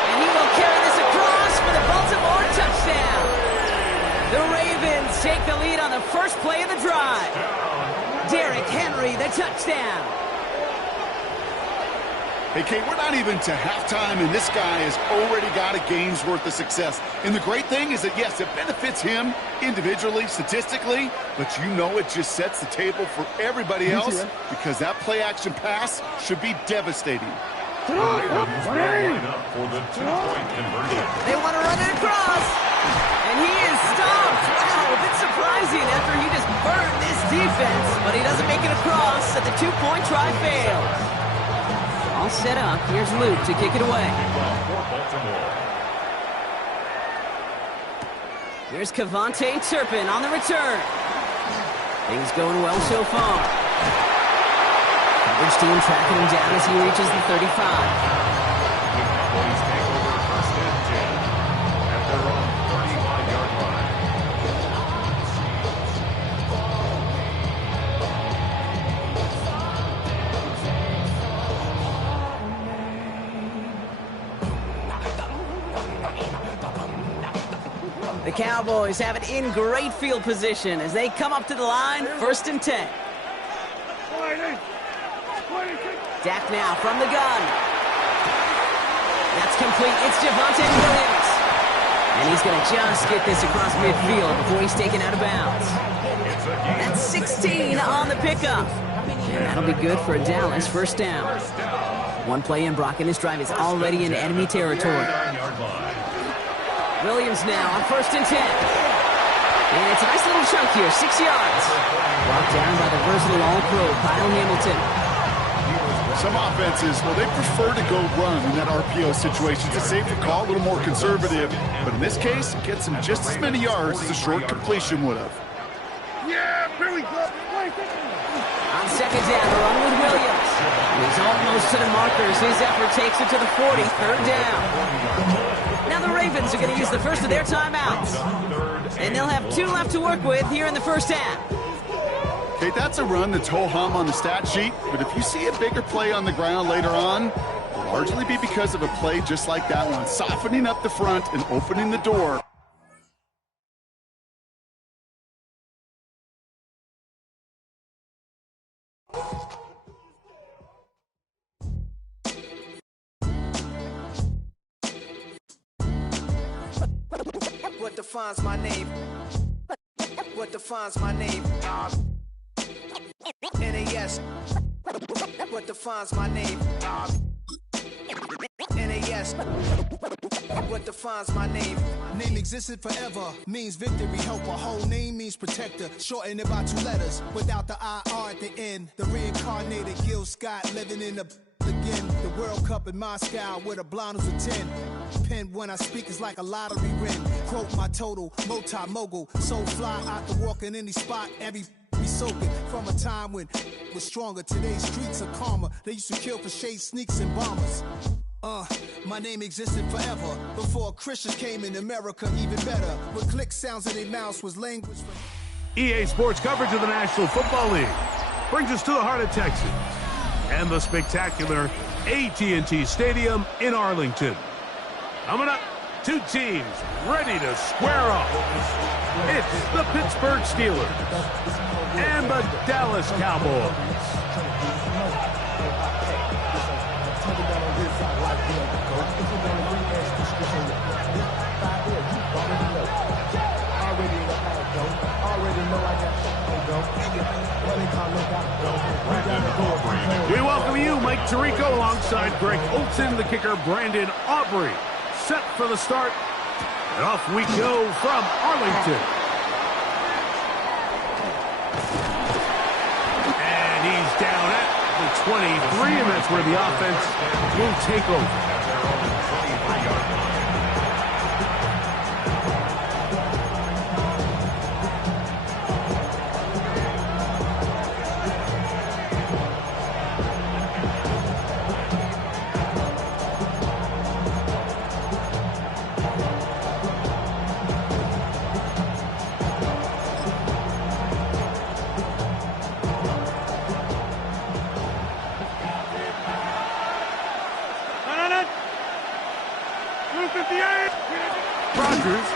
And he will carry this across for the Baltimore touchdown. The Ravens take the lead on the first play of the drive. Derrick Henry, the touchdown. Hey, Kate, we're not even to halftime, and this guy has already got a game's worth of success. And the great thing is that, yes, it benefits him individually, statistically, but you know it just sets the table for everybody else because that play-action pass should be devastating. For the 2-point conversion. They want to run it across, and he is stopped. Wow, a bit surprising after he just burned this defense, but he doesn't make it across, and the 2-point try fails. All set up. Here's Luke to kick it away. Here's Kevontae Turpin on the return. Things going well so far. Coverage team tracking him down as he reaches the 35. The Cowboys take over 1st and 10 at their own 35-yard line. The Cowboys have it in great field position as they come up to the line, 1st and 10. Dak now from the gun. That's complete. It's Javonte Williams. And he's going to just get this across midfield before he's taken out of bounds. That's 16 on the pickup. And that'll be good for Dallas, 1st down. One play in, Brock, and his drive is already in enemy territory. Williams now on 1st and 10. And it's a nice little chunk here, 6 yards. Brought down by the versatile All-Pro, Kyle Hamilton. Some offenses, well, they prefer to go run in that RPO situation. It's a safer call, a little more conservative. But in this case, it gets him just as many yards as a short completion would have. Yeah, here we go. On 2nd down, the run with Williams. He's almost to the markers. His effort takes it to the 40, 3rd down. Now the Ravens are going to use the first of their timeouts. And they'll have 2 left to work with here in the 1st half. Okay, that's a run that's ho-hum on the stat sheet, but if you see a bigger play on the ground later on, it'll largely be because of a play just like that one, softening up the front and opening the door. What defines my name? What defines my name? NAS. What defines my name? NAS. What defines my name? Name existed forever, means victory, help. A whole name means protector, shortened it by 2 letters, without the IR at the end. The reincarnated Gil Scott living in the again. The World Cup in Moscow with a blind who's a 10. Pen when I speak is like a lottery win. Quote my total, multi-mogul, so fly out to walk in any spot, every be soaking from a time when was stronger. Today's streets are calmer. They used to kill for shade sneaks and bombers. My name existed forever before Christians came in America, even better. With click sounds in their mouths was language from EA Sports coverage of the National Football League brings us to the heart of Texas and the spectacular AT&T Stadium in Arlington. Coming up, 2 teams ready to square off. It's the Pittsburgh Steelers and the Dallas Cowboys. We welcome you, Mike Tirico, alongside Greg Olson, the kicker, Brandon Aubrey. Set for the start, and off we go from Arlington. And he's down at the 23, and that's where the offense will take over.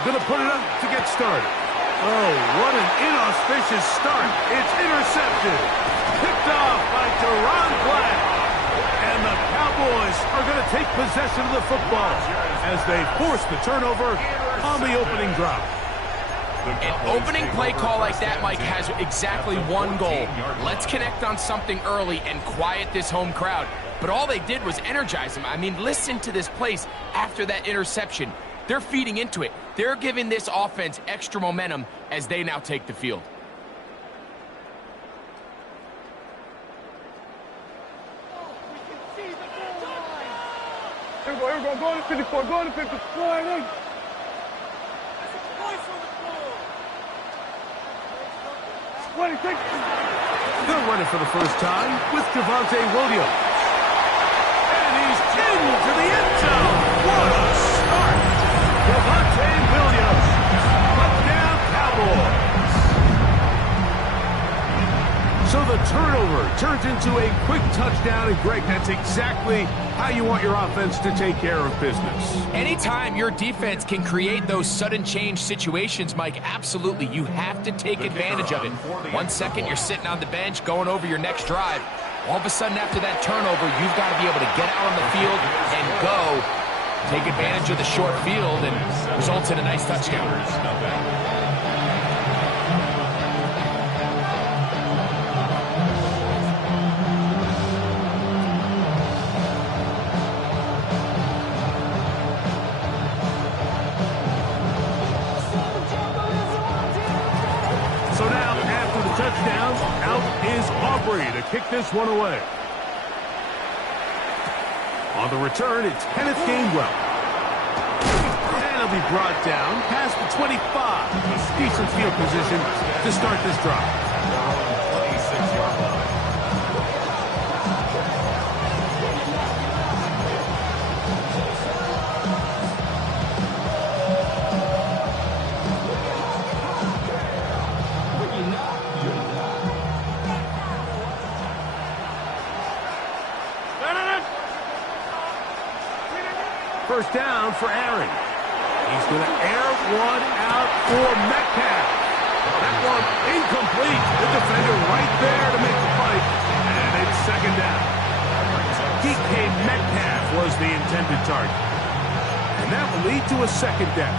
Going to put it up to get started. Oh, what an inauspicious start. It's intercepted. Picked off by Teron Black. And the Cowboys are going to take possession of the football as they force the turnover on the opening drop. An opening play call like that, Mike, has exactly one goal. Let's connect on something early and quiet this home crowd. But all they did was energize them. I mean, listen to this place after that interception. They're feeding into it. They're giving this offense extra momentum as they now take the field. Here we go. Go to 54. Go to 54. They're running for the first time with Javonte Williams. And he's into the end zone. What a start. Javonte Williams. Touchdown Cowboys. So the turnover turns into a quick touchdown, and Greg, that's exactly how you want your offense to take care of business. Anytime your defense can create those sudden change situations, Mike, absolutely, you have to take advantage of it. 1 second, you're sitting on the bench, going over your next drive. All of a sudden, after that turnover, you've got to be able to get out on the field and go, take advantage of the short field, and results in a nice touchdown. So now, after the touchdown, out is Aubrey to kick this one away. On the return, it's Kenneth Gainwell. And he'll be brought down past the 25. Decent field position to start this drive. 26-yard line. First down for Aaron. He's going to air one out for Metcalf. That one incomplete. The defender right there to make the fight. And it's second down. DK Metcalf was the intended target. And that will lead to a second down.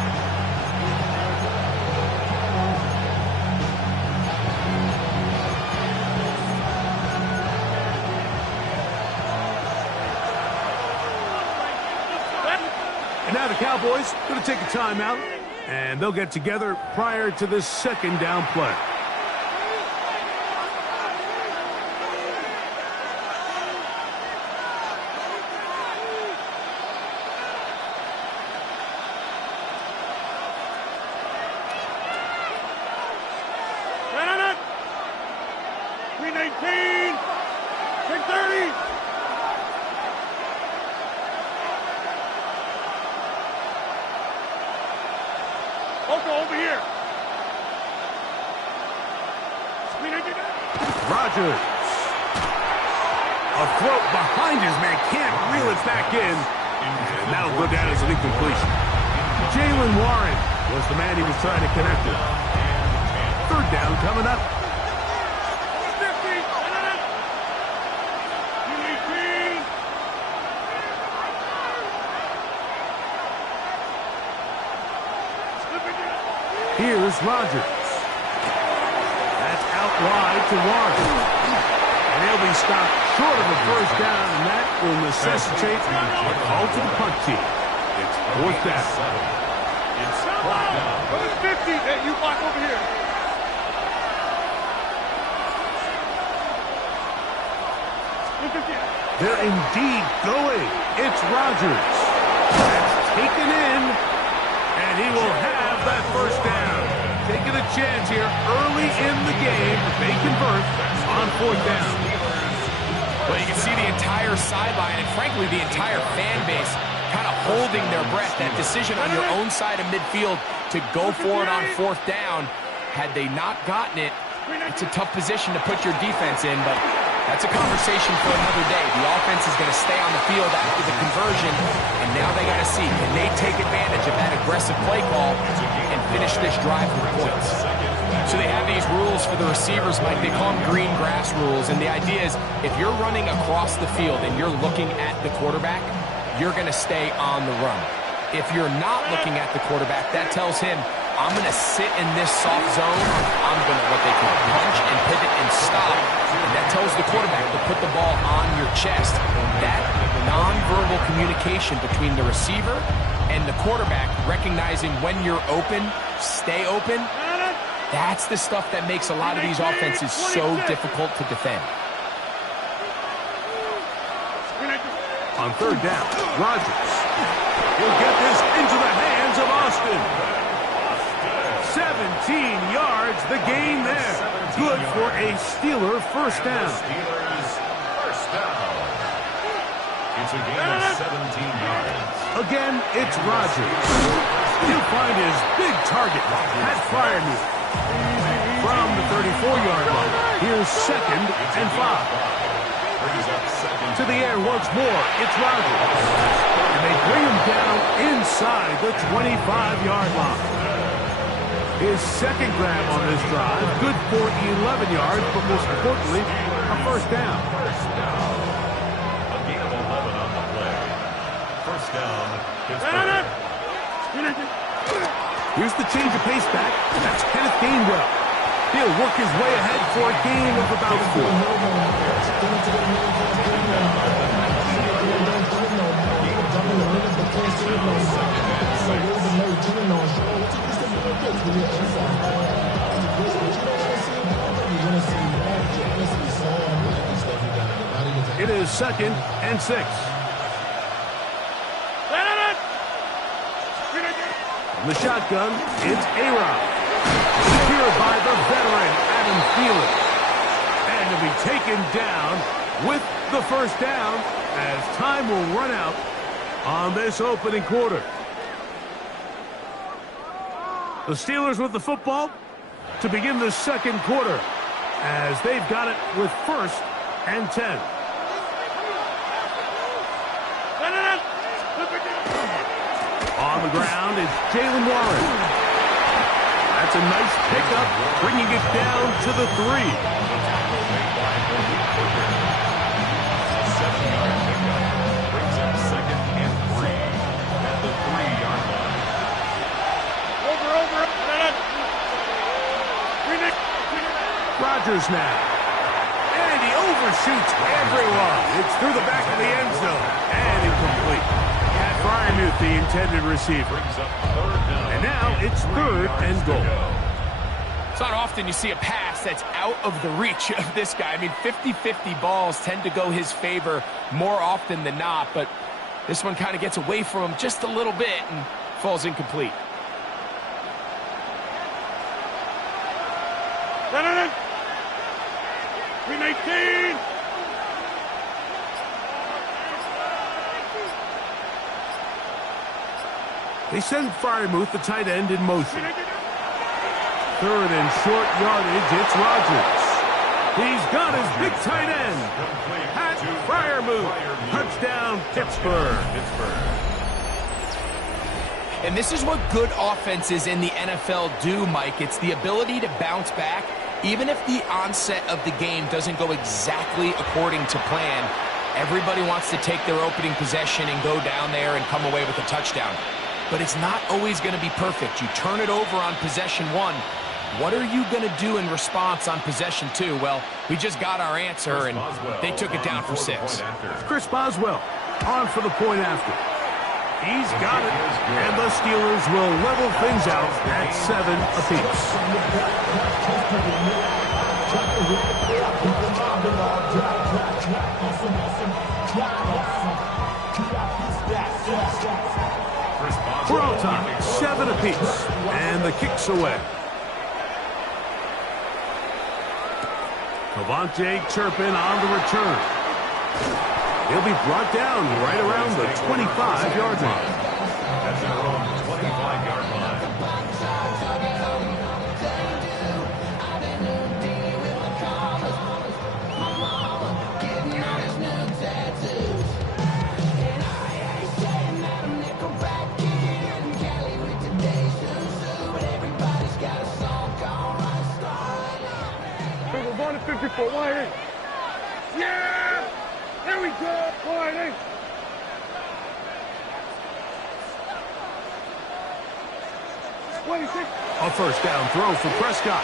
And now the Cowboys going to take a timeout, and they'll get together prior to this second down play. Rodgers. A throw behind his man, can't reel it back in. And that'll go down as an incompletion. Jalen Warren was the man he was trying to connect with. Third down coming up. Here's Rodgers. That's out wide to Warren. And he'll be stopped short of the first down, and that will necessitate a call to the punt team. It's fourth down. It's fourth down. Number 50, hey, you block over here. They're indeed going. It's Rodgers. That's taken in, and he will have that first down. Taking a chance here early in the game. They convert on fourth down. Well, you can see the entire sideline and, frankly, the entire fan base kind of holding their breath. That decision on your own side of midfield to go for it on fourth down, had they not gotten it, it's a tough position to put your defense in, but that's a conversation for another day. The offense is going to stay on the field after the conversion, and now they got to see, can they take advantage of that aggressive play call and finish this drive with points? So they have these rules for the receivers, Mike. They call them green grass rules, and the idea is if you're running across the field and you're looking at the quarterback, you're going to stay on the run. If you're not looking at the quarterback, that tells him, I'm going to sit in this soft zone. I'm going to, what they call, punch and pivot and stop. And that tells the quarterback to put the ball on your chest. That nonverbal communication between the receiver and the quarterback, recognizing when you're open, stay open, that's the stuff that makes a lot of these offenses so difficult to defend. On third down, Rodgers. He'll get this into the hands of Austin. 17 yards, the gain there. Good for a Steeler first down. Steelers first down. It's a gain of 17 yards. Again, it's Rodgers. He'll find his big target, Pat Fryermuth. from the 34-yard line. Here's 2nd and 5. To the air once more. It's Rodgers. And they bring him down inside the 25-yard line. His second grab on this drive, good for 11 yards, but most importantly, a first down. A gain of 11 on the play. First down, Pittsburgh. Here's the change of pace back. That's Kenneth Gainwell. He'll work his way ahead for a gain of about 4. It is 2nd and 6. From the shotgun, it's A-Rod. Secured by the veteran, Adam Thielen. And to be taken down with the first down as time will run out on this opening quarter. The Steelers with the football to begin the second quarter as they've got it with 1st and 10. On the ground is Jalen Warren. That's a nice pickup, bringing it down to the 3. 7-yard pickup brings up 2nd and 3 at the 3-yard line. Rodgers now. And he overshoots everyone. It's through the back of the end zone. And incomplete. Pat Fryermuth, the intended receiver. And now it's 3rd and goal. It's not often you see a pass that's out of the reach of this guy. I mean, 50-50 balls tend to go his favor more often than not, but this one kind of gets away from him just a little bit and falls incomplete. They send Fryermuth, the tight end, in motion. 3rd and short yardage, it's Rodgers. He's got his big tight end. Pat Fryermuth. Touchdown, Pittsburgh. And this is what good offenses in the NFL do, Mike. It's the ability to bounce back, even if the onset of the game doesn't go exactly according to plan. Everybody wants to take their opening possession and go down there and come away with a touchdown. But it's not always going to be perfect. You turn it over on possession 1. What are you going to do in response on possession 2? Well, we just got our answer, and they took it down for 6. Chris Boswell on for the point after. He's got it, and the Steelers will level things out at 7 apiece. We're on time, 7 apiece, and the kick's away. Cavante Turpin on the return. He'll be brought down right around the 25-yard line. That's their own 25-yard line. We're going to 54 wide. Yeah! There we go! Wide. 26. A first down throw for Prescott.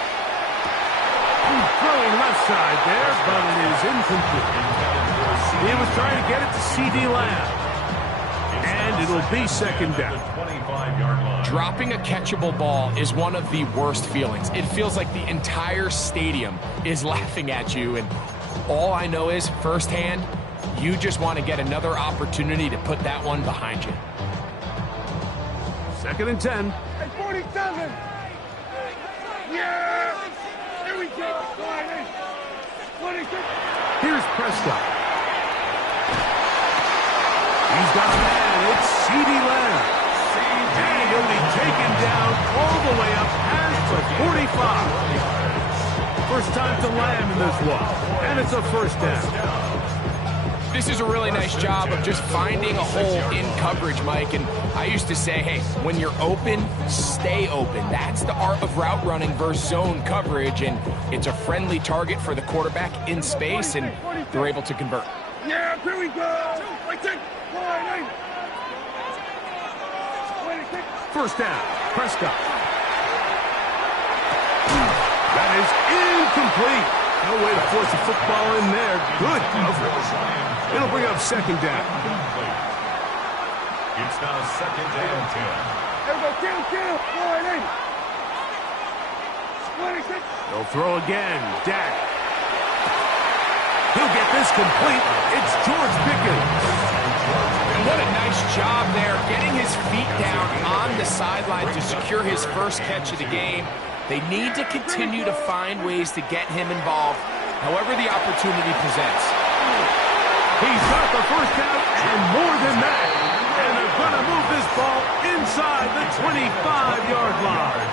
He's throwing left side there, but it is incomplete. He was trying to get it to C.D. Lamb. And it'll be 2nd down. Dropping a catchable ball is one of the worst feelings. It feels like the entire stadium is laughing at you, and all I know is, firsthand, you just want to get another opportunity to put that one behind you. 2nd and 10. At 47. Yeah! Here we go. 26. Here's Prescott. He's got a man. It's C.D. Lamb. And he'll be taken down all the way up past the 45. First time to Lamb in this one, and it's a first down. This is a really nice job of just finding a hole in coverage, Mike. And I used to say, hey, when you're open, stay open. That's the art of route running versus zone coverage. And it's a friendly target for the quarterback in space, and they're able to convert. Yeah, here we go. First down, Prescott. That is incomplete. No way to force the football in there. Good coverage. It'll bring up second down. It's now second down 10. Everybody kill. They'll throw again. Dak. He'll get this complete. It's George Pickens. And what a nice job there, getting his feet down on the sideline to secure his first catch of the game. They need to continue to find ways to get him involved, however the opportunity presents. He's got the first down and more than that. And they're going to move this ball inside the 25-yard line.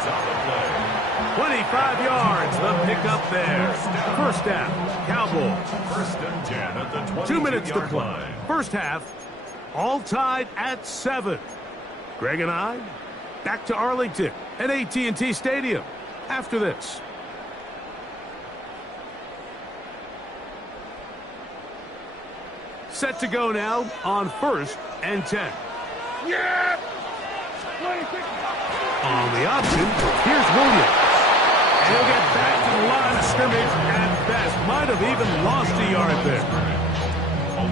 25 yards, the pickup there. First down, Cowboys. First and 10 at the 22-yard 2 minutes to play. line. First half, all tied at 7. Greg and I, back to Arlington at AT&T Stadium after this. Set to go now on first and 10. Yeah! On the option, here's Williams. And he'll get back to the line of scrimmage at best. Might have even lost a yard there.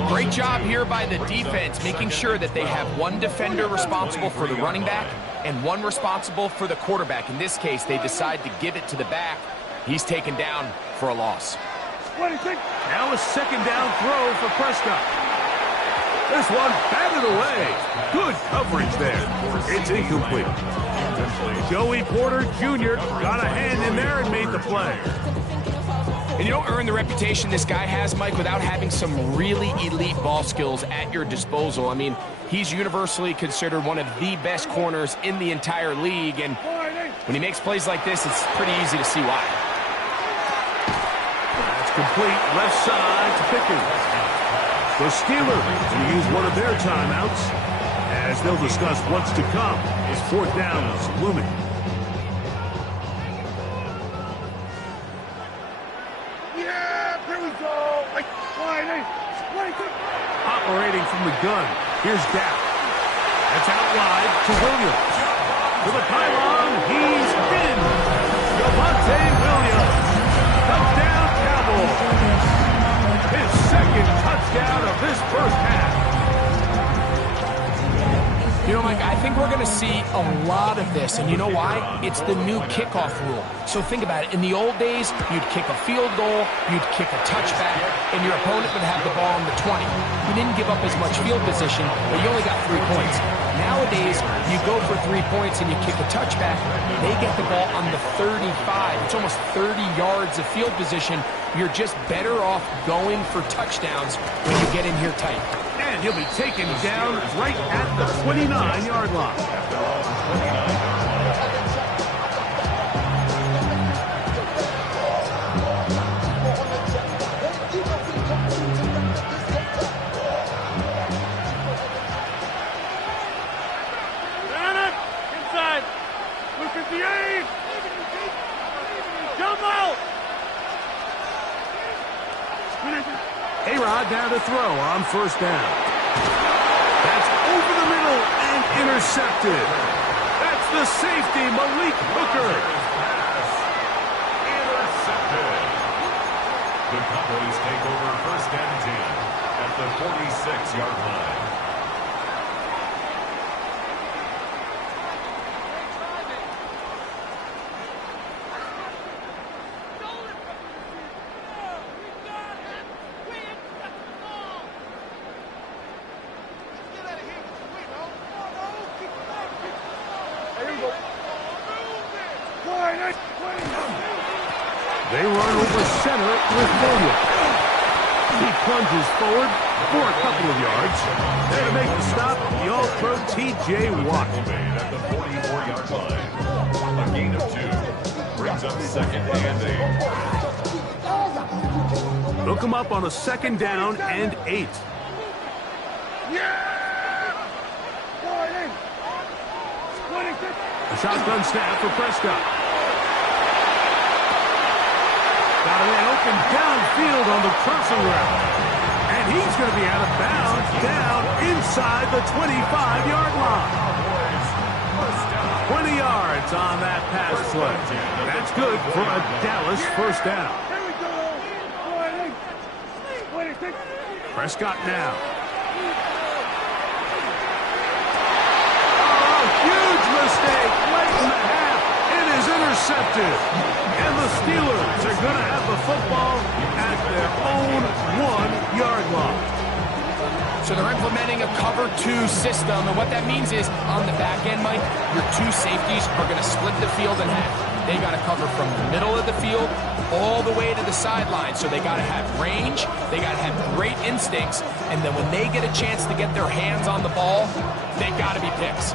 Great job here by the defense, making sure that they have one defender responsible for the running back and one responsible for the quarterback. In this case, they decide to give it to the back. He's taken down for a loss. Now a second down throw for Prescott. This one batted away. Good coverage there. It's incomplete. Joey Porter Jr. got a hand in there and made the play. And you don't earn the reputation this guy has, Mike, without having some really elite ball skills at your disposal. I mean, he's universally considered one of the best corners in the entire league. And when he makes plays like this, it's pretty easy to see why. That's complete left side to Pickens. The Steelers will use one of their timeouts as they'll discuss what's to come. His fourth down is looming. Yeah, here we go. Operating from the gun, here's Dak. That's out wide to Williams. To the pylon, he's in. Javonte Williams. Touchdown, Cowboys. His second touchdown of this first half. You know, Mike, I think we're going to see a lot of this, and you know why? It's the new kickoff rule. So think about it. In the old days, you'd kick a field goal, you'd kick a touchback, and your opponent would have the ball on the 20. You didn't give up as much field position, but you only got 3 points. Nowadays, you go for 3 points and you kick a touchback, they get the ball on the 35. It's almost 30 yards of field position. You're just better off going for touchdowns when you get in here tight. And he'll be taken down right at the 29-yard line. Inside. 258. Jump out. A-Rod down to throw on first down. That's over the middle and intercepted. That's the safety, Malik Hooker. Intercepted. The Cowboys take over first and 10 at the 46-yard line. They run over center with Williams. He plunges forward for a couple of yards. There to make the stop, the All-Pro T.J. Watt. At the 44-yard line. A gain of 2 brings up second and 8. Hook him up on a 2nd down and 8. A shotgun snap for Prescott. Got a man open downfield on the crossing route. And he's going to be out of bounds down inside the 25-yard line. 20 yards on that pass play. That's good for a Dallas first down. Prescott now. Oh, huge mistake late in the half. It is intercepted. And the Steelers are going to have the football at their own 1-yard line. So they're implementing a cover 2 system, and what that means is on the back end, Mike, your 2 safeties are going to split the field in half. They got to cover from the middle of the field all the way to the sideline. So they got to have range, they got to have great instincts, and then when they get a chance to get their hands on the ball, they got to be picks.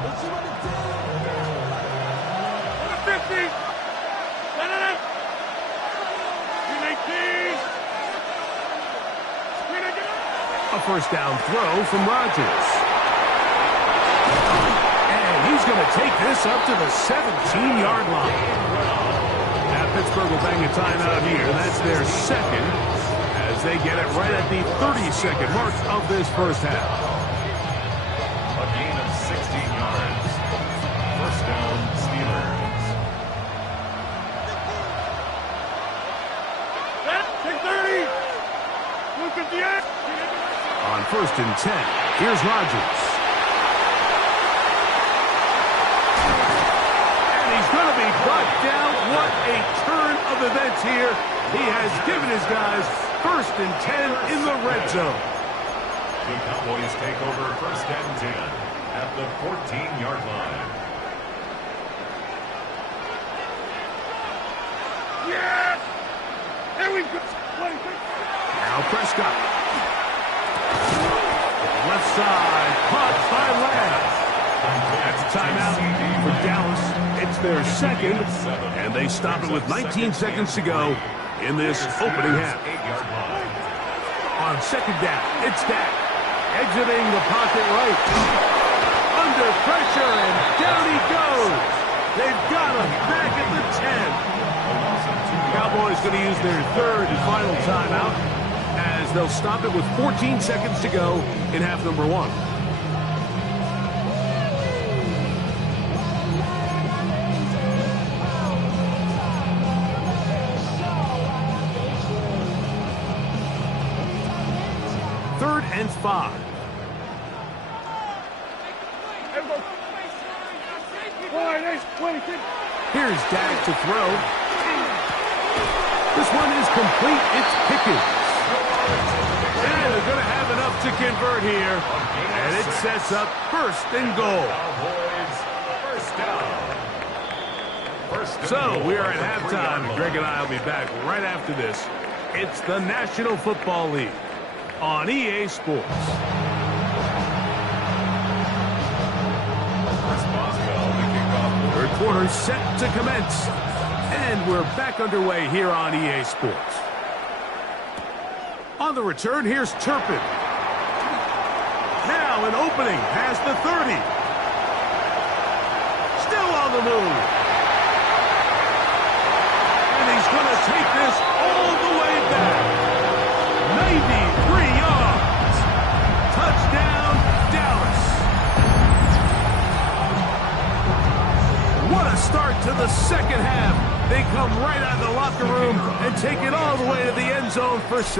50. A first down throw from Rodgers. And he's going to take this up to the 17-yard line. Now Pittsburgh will bang a timeout here. That's their second as they get it right at the 30-second mark of this first half. A gain of 16 yards. First down, Steelers. Take 30. 158. On 1st and 10, here's Rodgers. And he's going to be brought down. What a turn of events here. He has given his guys 1st and 10 in the red zone. The Cowboys take over 1st and 10 at the 14-yard line. Yeah! There we go. Now Prescott. Left side, caught by Lamb. That's a timeout for Dallas. It's their second, and they stop it with 19 seconds to go in this opening half. On 2nd down, it's Dak. Exiting the pocket right. Under pressure, and down he goes. They've got him back at the 10. Cowboys going to use their 3rd and final timeout, as they'll stop it with 14 seconds to go in half number 1. Third and 5. Here's Dak to throw. This one is complete. It's Pickens. And they're going to have enough to convert here. And it sets up 1st and goal. So we are at halftime. Greg and I will be back right after this. It's the National Football League on EA Sports. Third quarter set to commence. And we're back underway here on EA Sports. On the return, here's Turpin. Now an opening past the 30. Still on the move. And he's going to take this all the way back. 93 yards. Touchdown, Dallas. What a start to the second half. They come right out of the locker room and take it all the way to the end zone for 6.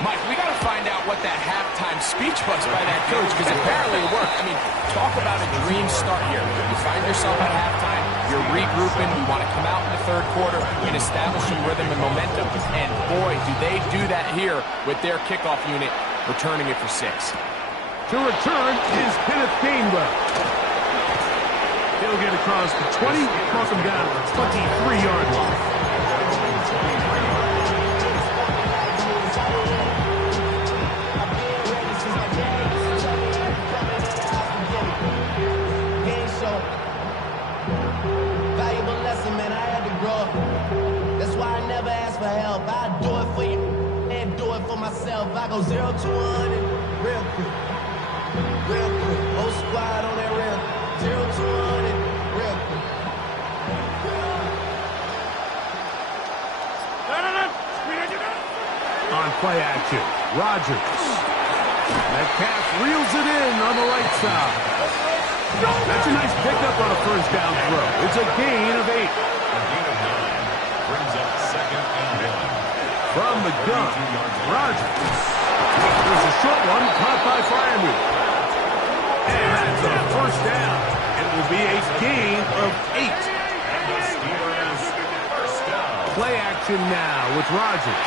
Mike, we got to find out what that halftime speech was by that coach, because apparently it worked. I mean, talk about a dream start here. You find yourself at halftime, you're regrouping, you want to come out in the third quarter and establish some rhythm and momentum. And boy, do they do that here with their kickoff unit, returning it for 6. To return is Kenneth Gainwell. He'll get across the 20, cross him down to the 23-yard line. Valuable lesson, man. I had to grow up. That's why I never ask for help. I do it for you and do it myself, I go 0 to 1 and real quick. Real quick. Whole squad on that real. 0 to 1 and real quick. On play action, Rodgers. Metcalf reels it in on the right side. That's a nice pickup on a first down throw. It's a gain of 8. A gain of 9 brings up 2nd and 1. From the gun, Rodgers. There's a short one caught by Fryermuth. And that's a first down. It will be a gain of 8. And the Steelers first down. Play action now with Rodgers.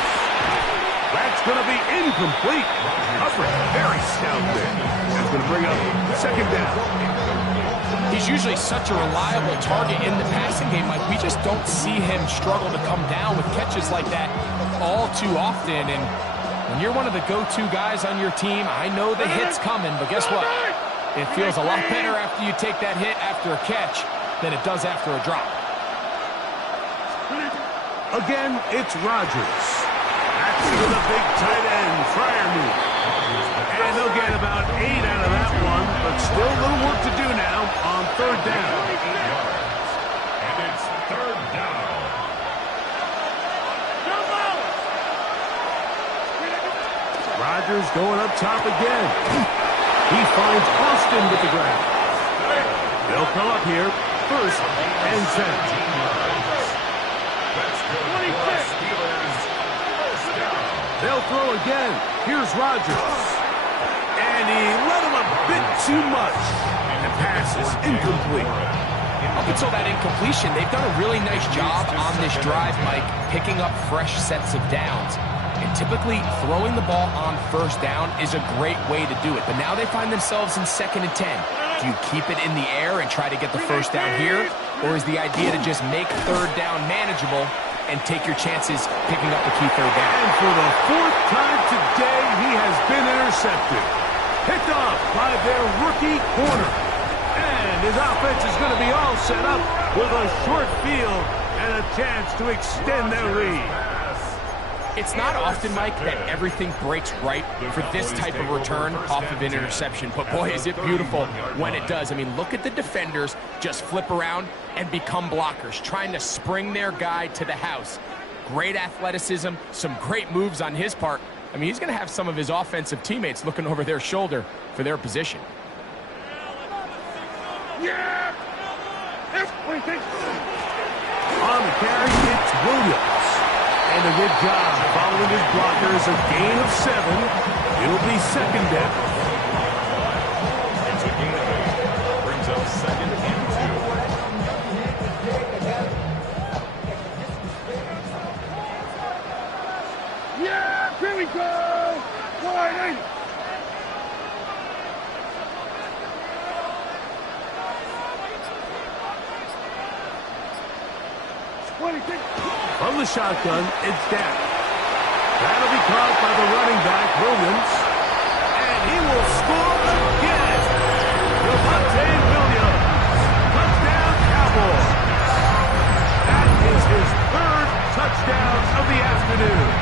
That's going to be incomplete. Coverage very stout there. That's going to bring up 2nd down. He's usually such a reliable target in the passing game. Like, we just don't see him struggle to come down with catches like that all too often. And when you're one of the go-to guys on your team, I know the hit's coming, but guess what? It feels a lot better after you take that hit after a catch than it does after a drop. Again, it's Rodgers. That's to the big tight end, Fryermuth. And they'll get about 8 out of that one, but still a little work to do now on 3rd down. And it's 3rd down. Rodgers going up top again. He finds Austin with the grab. They'll come up here, 1st and 10. They'll throw again. Here's Rodgers. And he let him a bit too much. And the pass is incomplete. Up until that incompletion, they've done a really nice job on this drive, Mike, picking up fresh sets of downs. And typically, throwing the ball on 1st down is a great way to do it. But now they find themselves in 2nd and 10. Do you keep it in the air and try to get the 1st down here? Or is the idea to just make 3rd down manageable and take your chances picking up the key 3rd down? And for the 4th time today, he has been intercepted. Picked off by their rookie corner. And his offense is going to be all set up with a short field and a chance to extend their lead. It's not often, Mike, that everything breaks right for this type of return off of an interception. But boy, is it beautiful when it does. I mean, look at the defenders just flip around and become blockers, trying to spring their guy to the house. Great athleticism, some great moves on his part. I mean, he's going to have some of his offensive teammates looking over their shoulder for their position. On the carry, it's Williams. And a good job following his blockers, a gain of 7. It'll be 2nd down. It's a gain of 8. Brings up 2nd and 2. Yeah, here we go. Wide 8. From the shotgun, it's Dak. That'll be caught by the running back, Williams. And he will score again. Javonte Williams. Touchdown, Cowboys. That is his 3rd touchdown of the afternoon.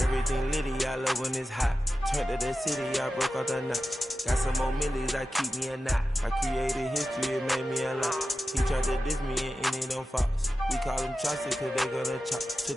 Everything litty, I love when it's hot. Turned to the city, I broke out the notch. Got some more millies, I keep me a knot. I created history, it made me a lot. He tried to diss me and it don't false. We call him Chaucer, cause they gonna chop. Took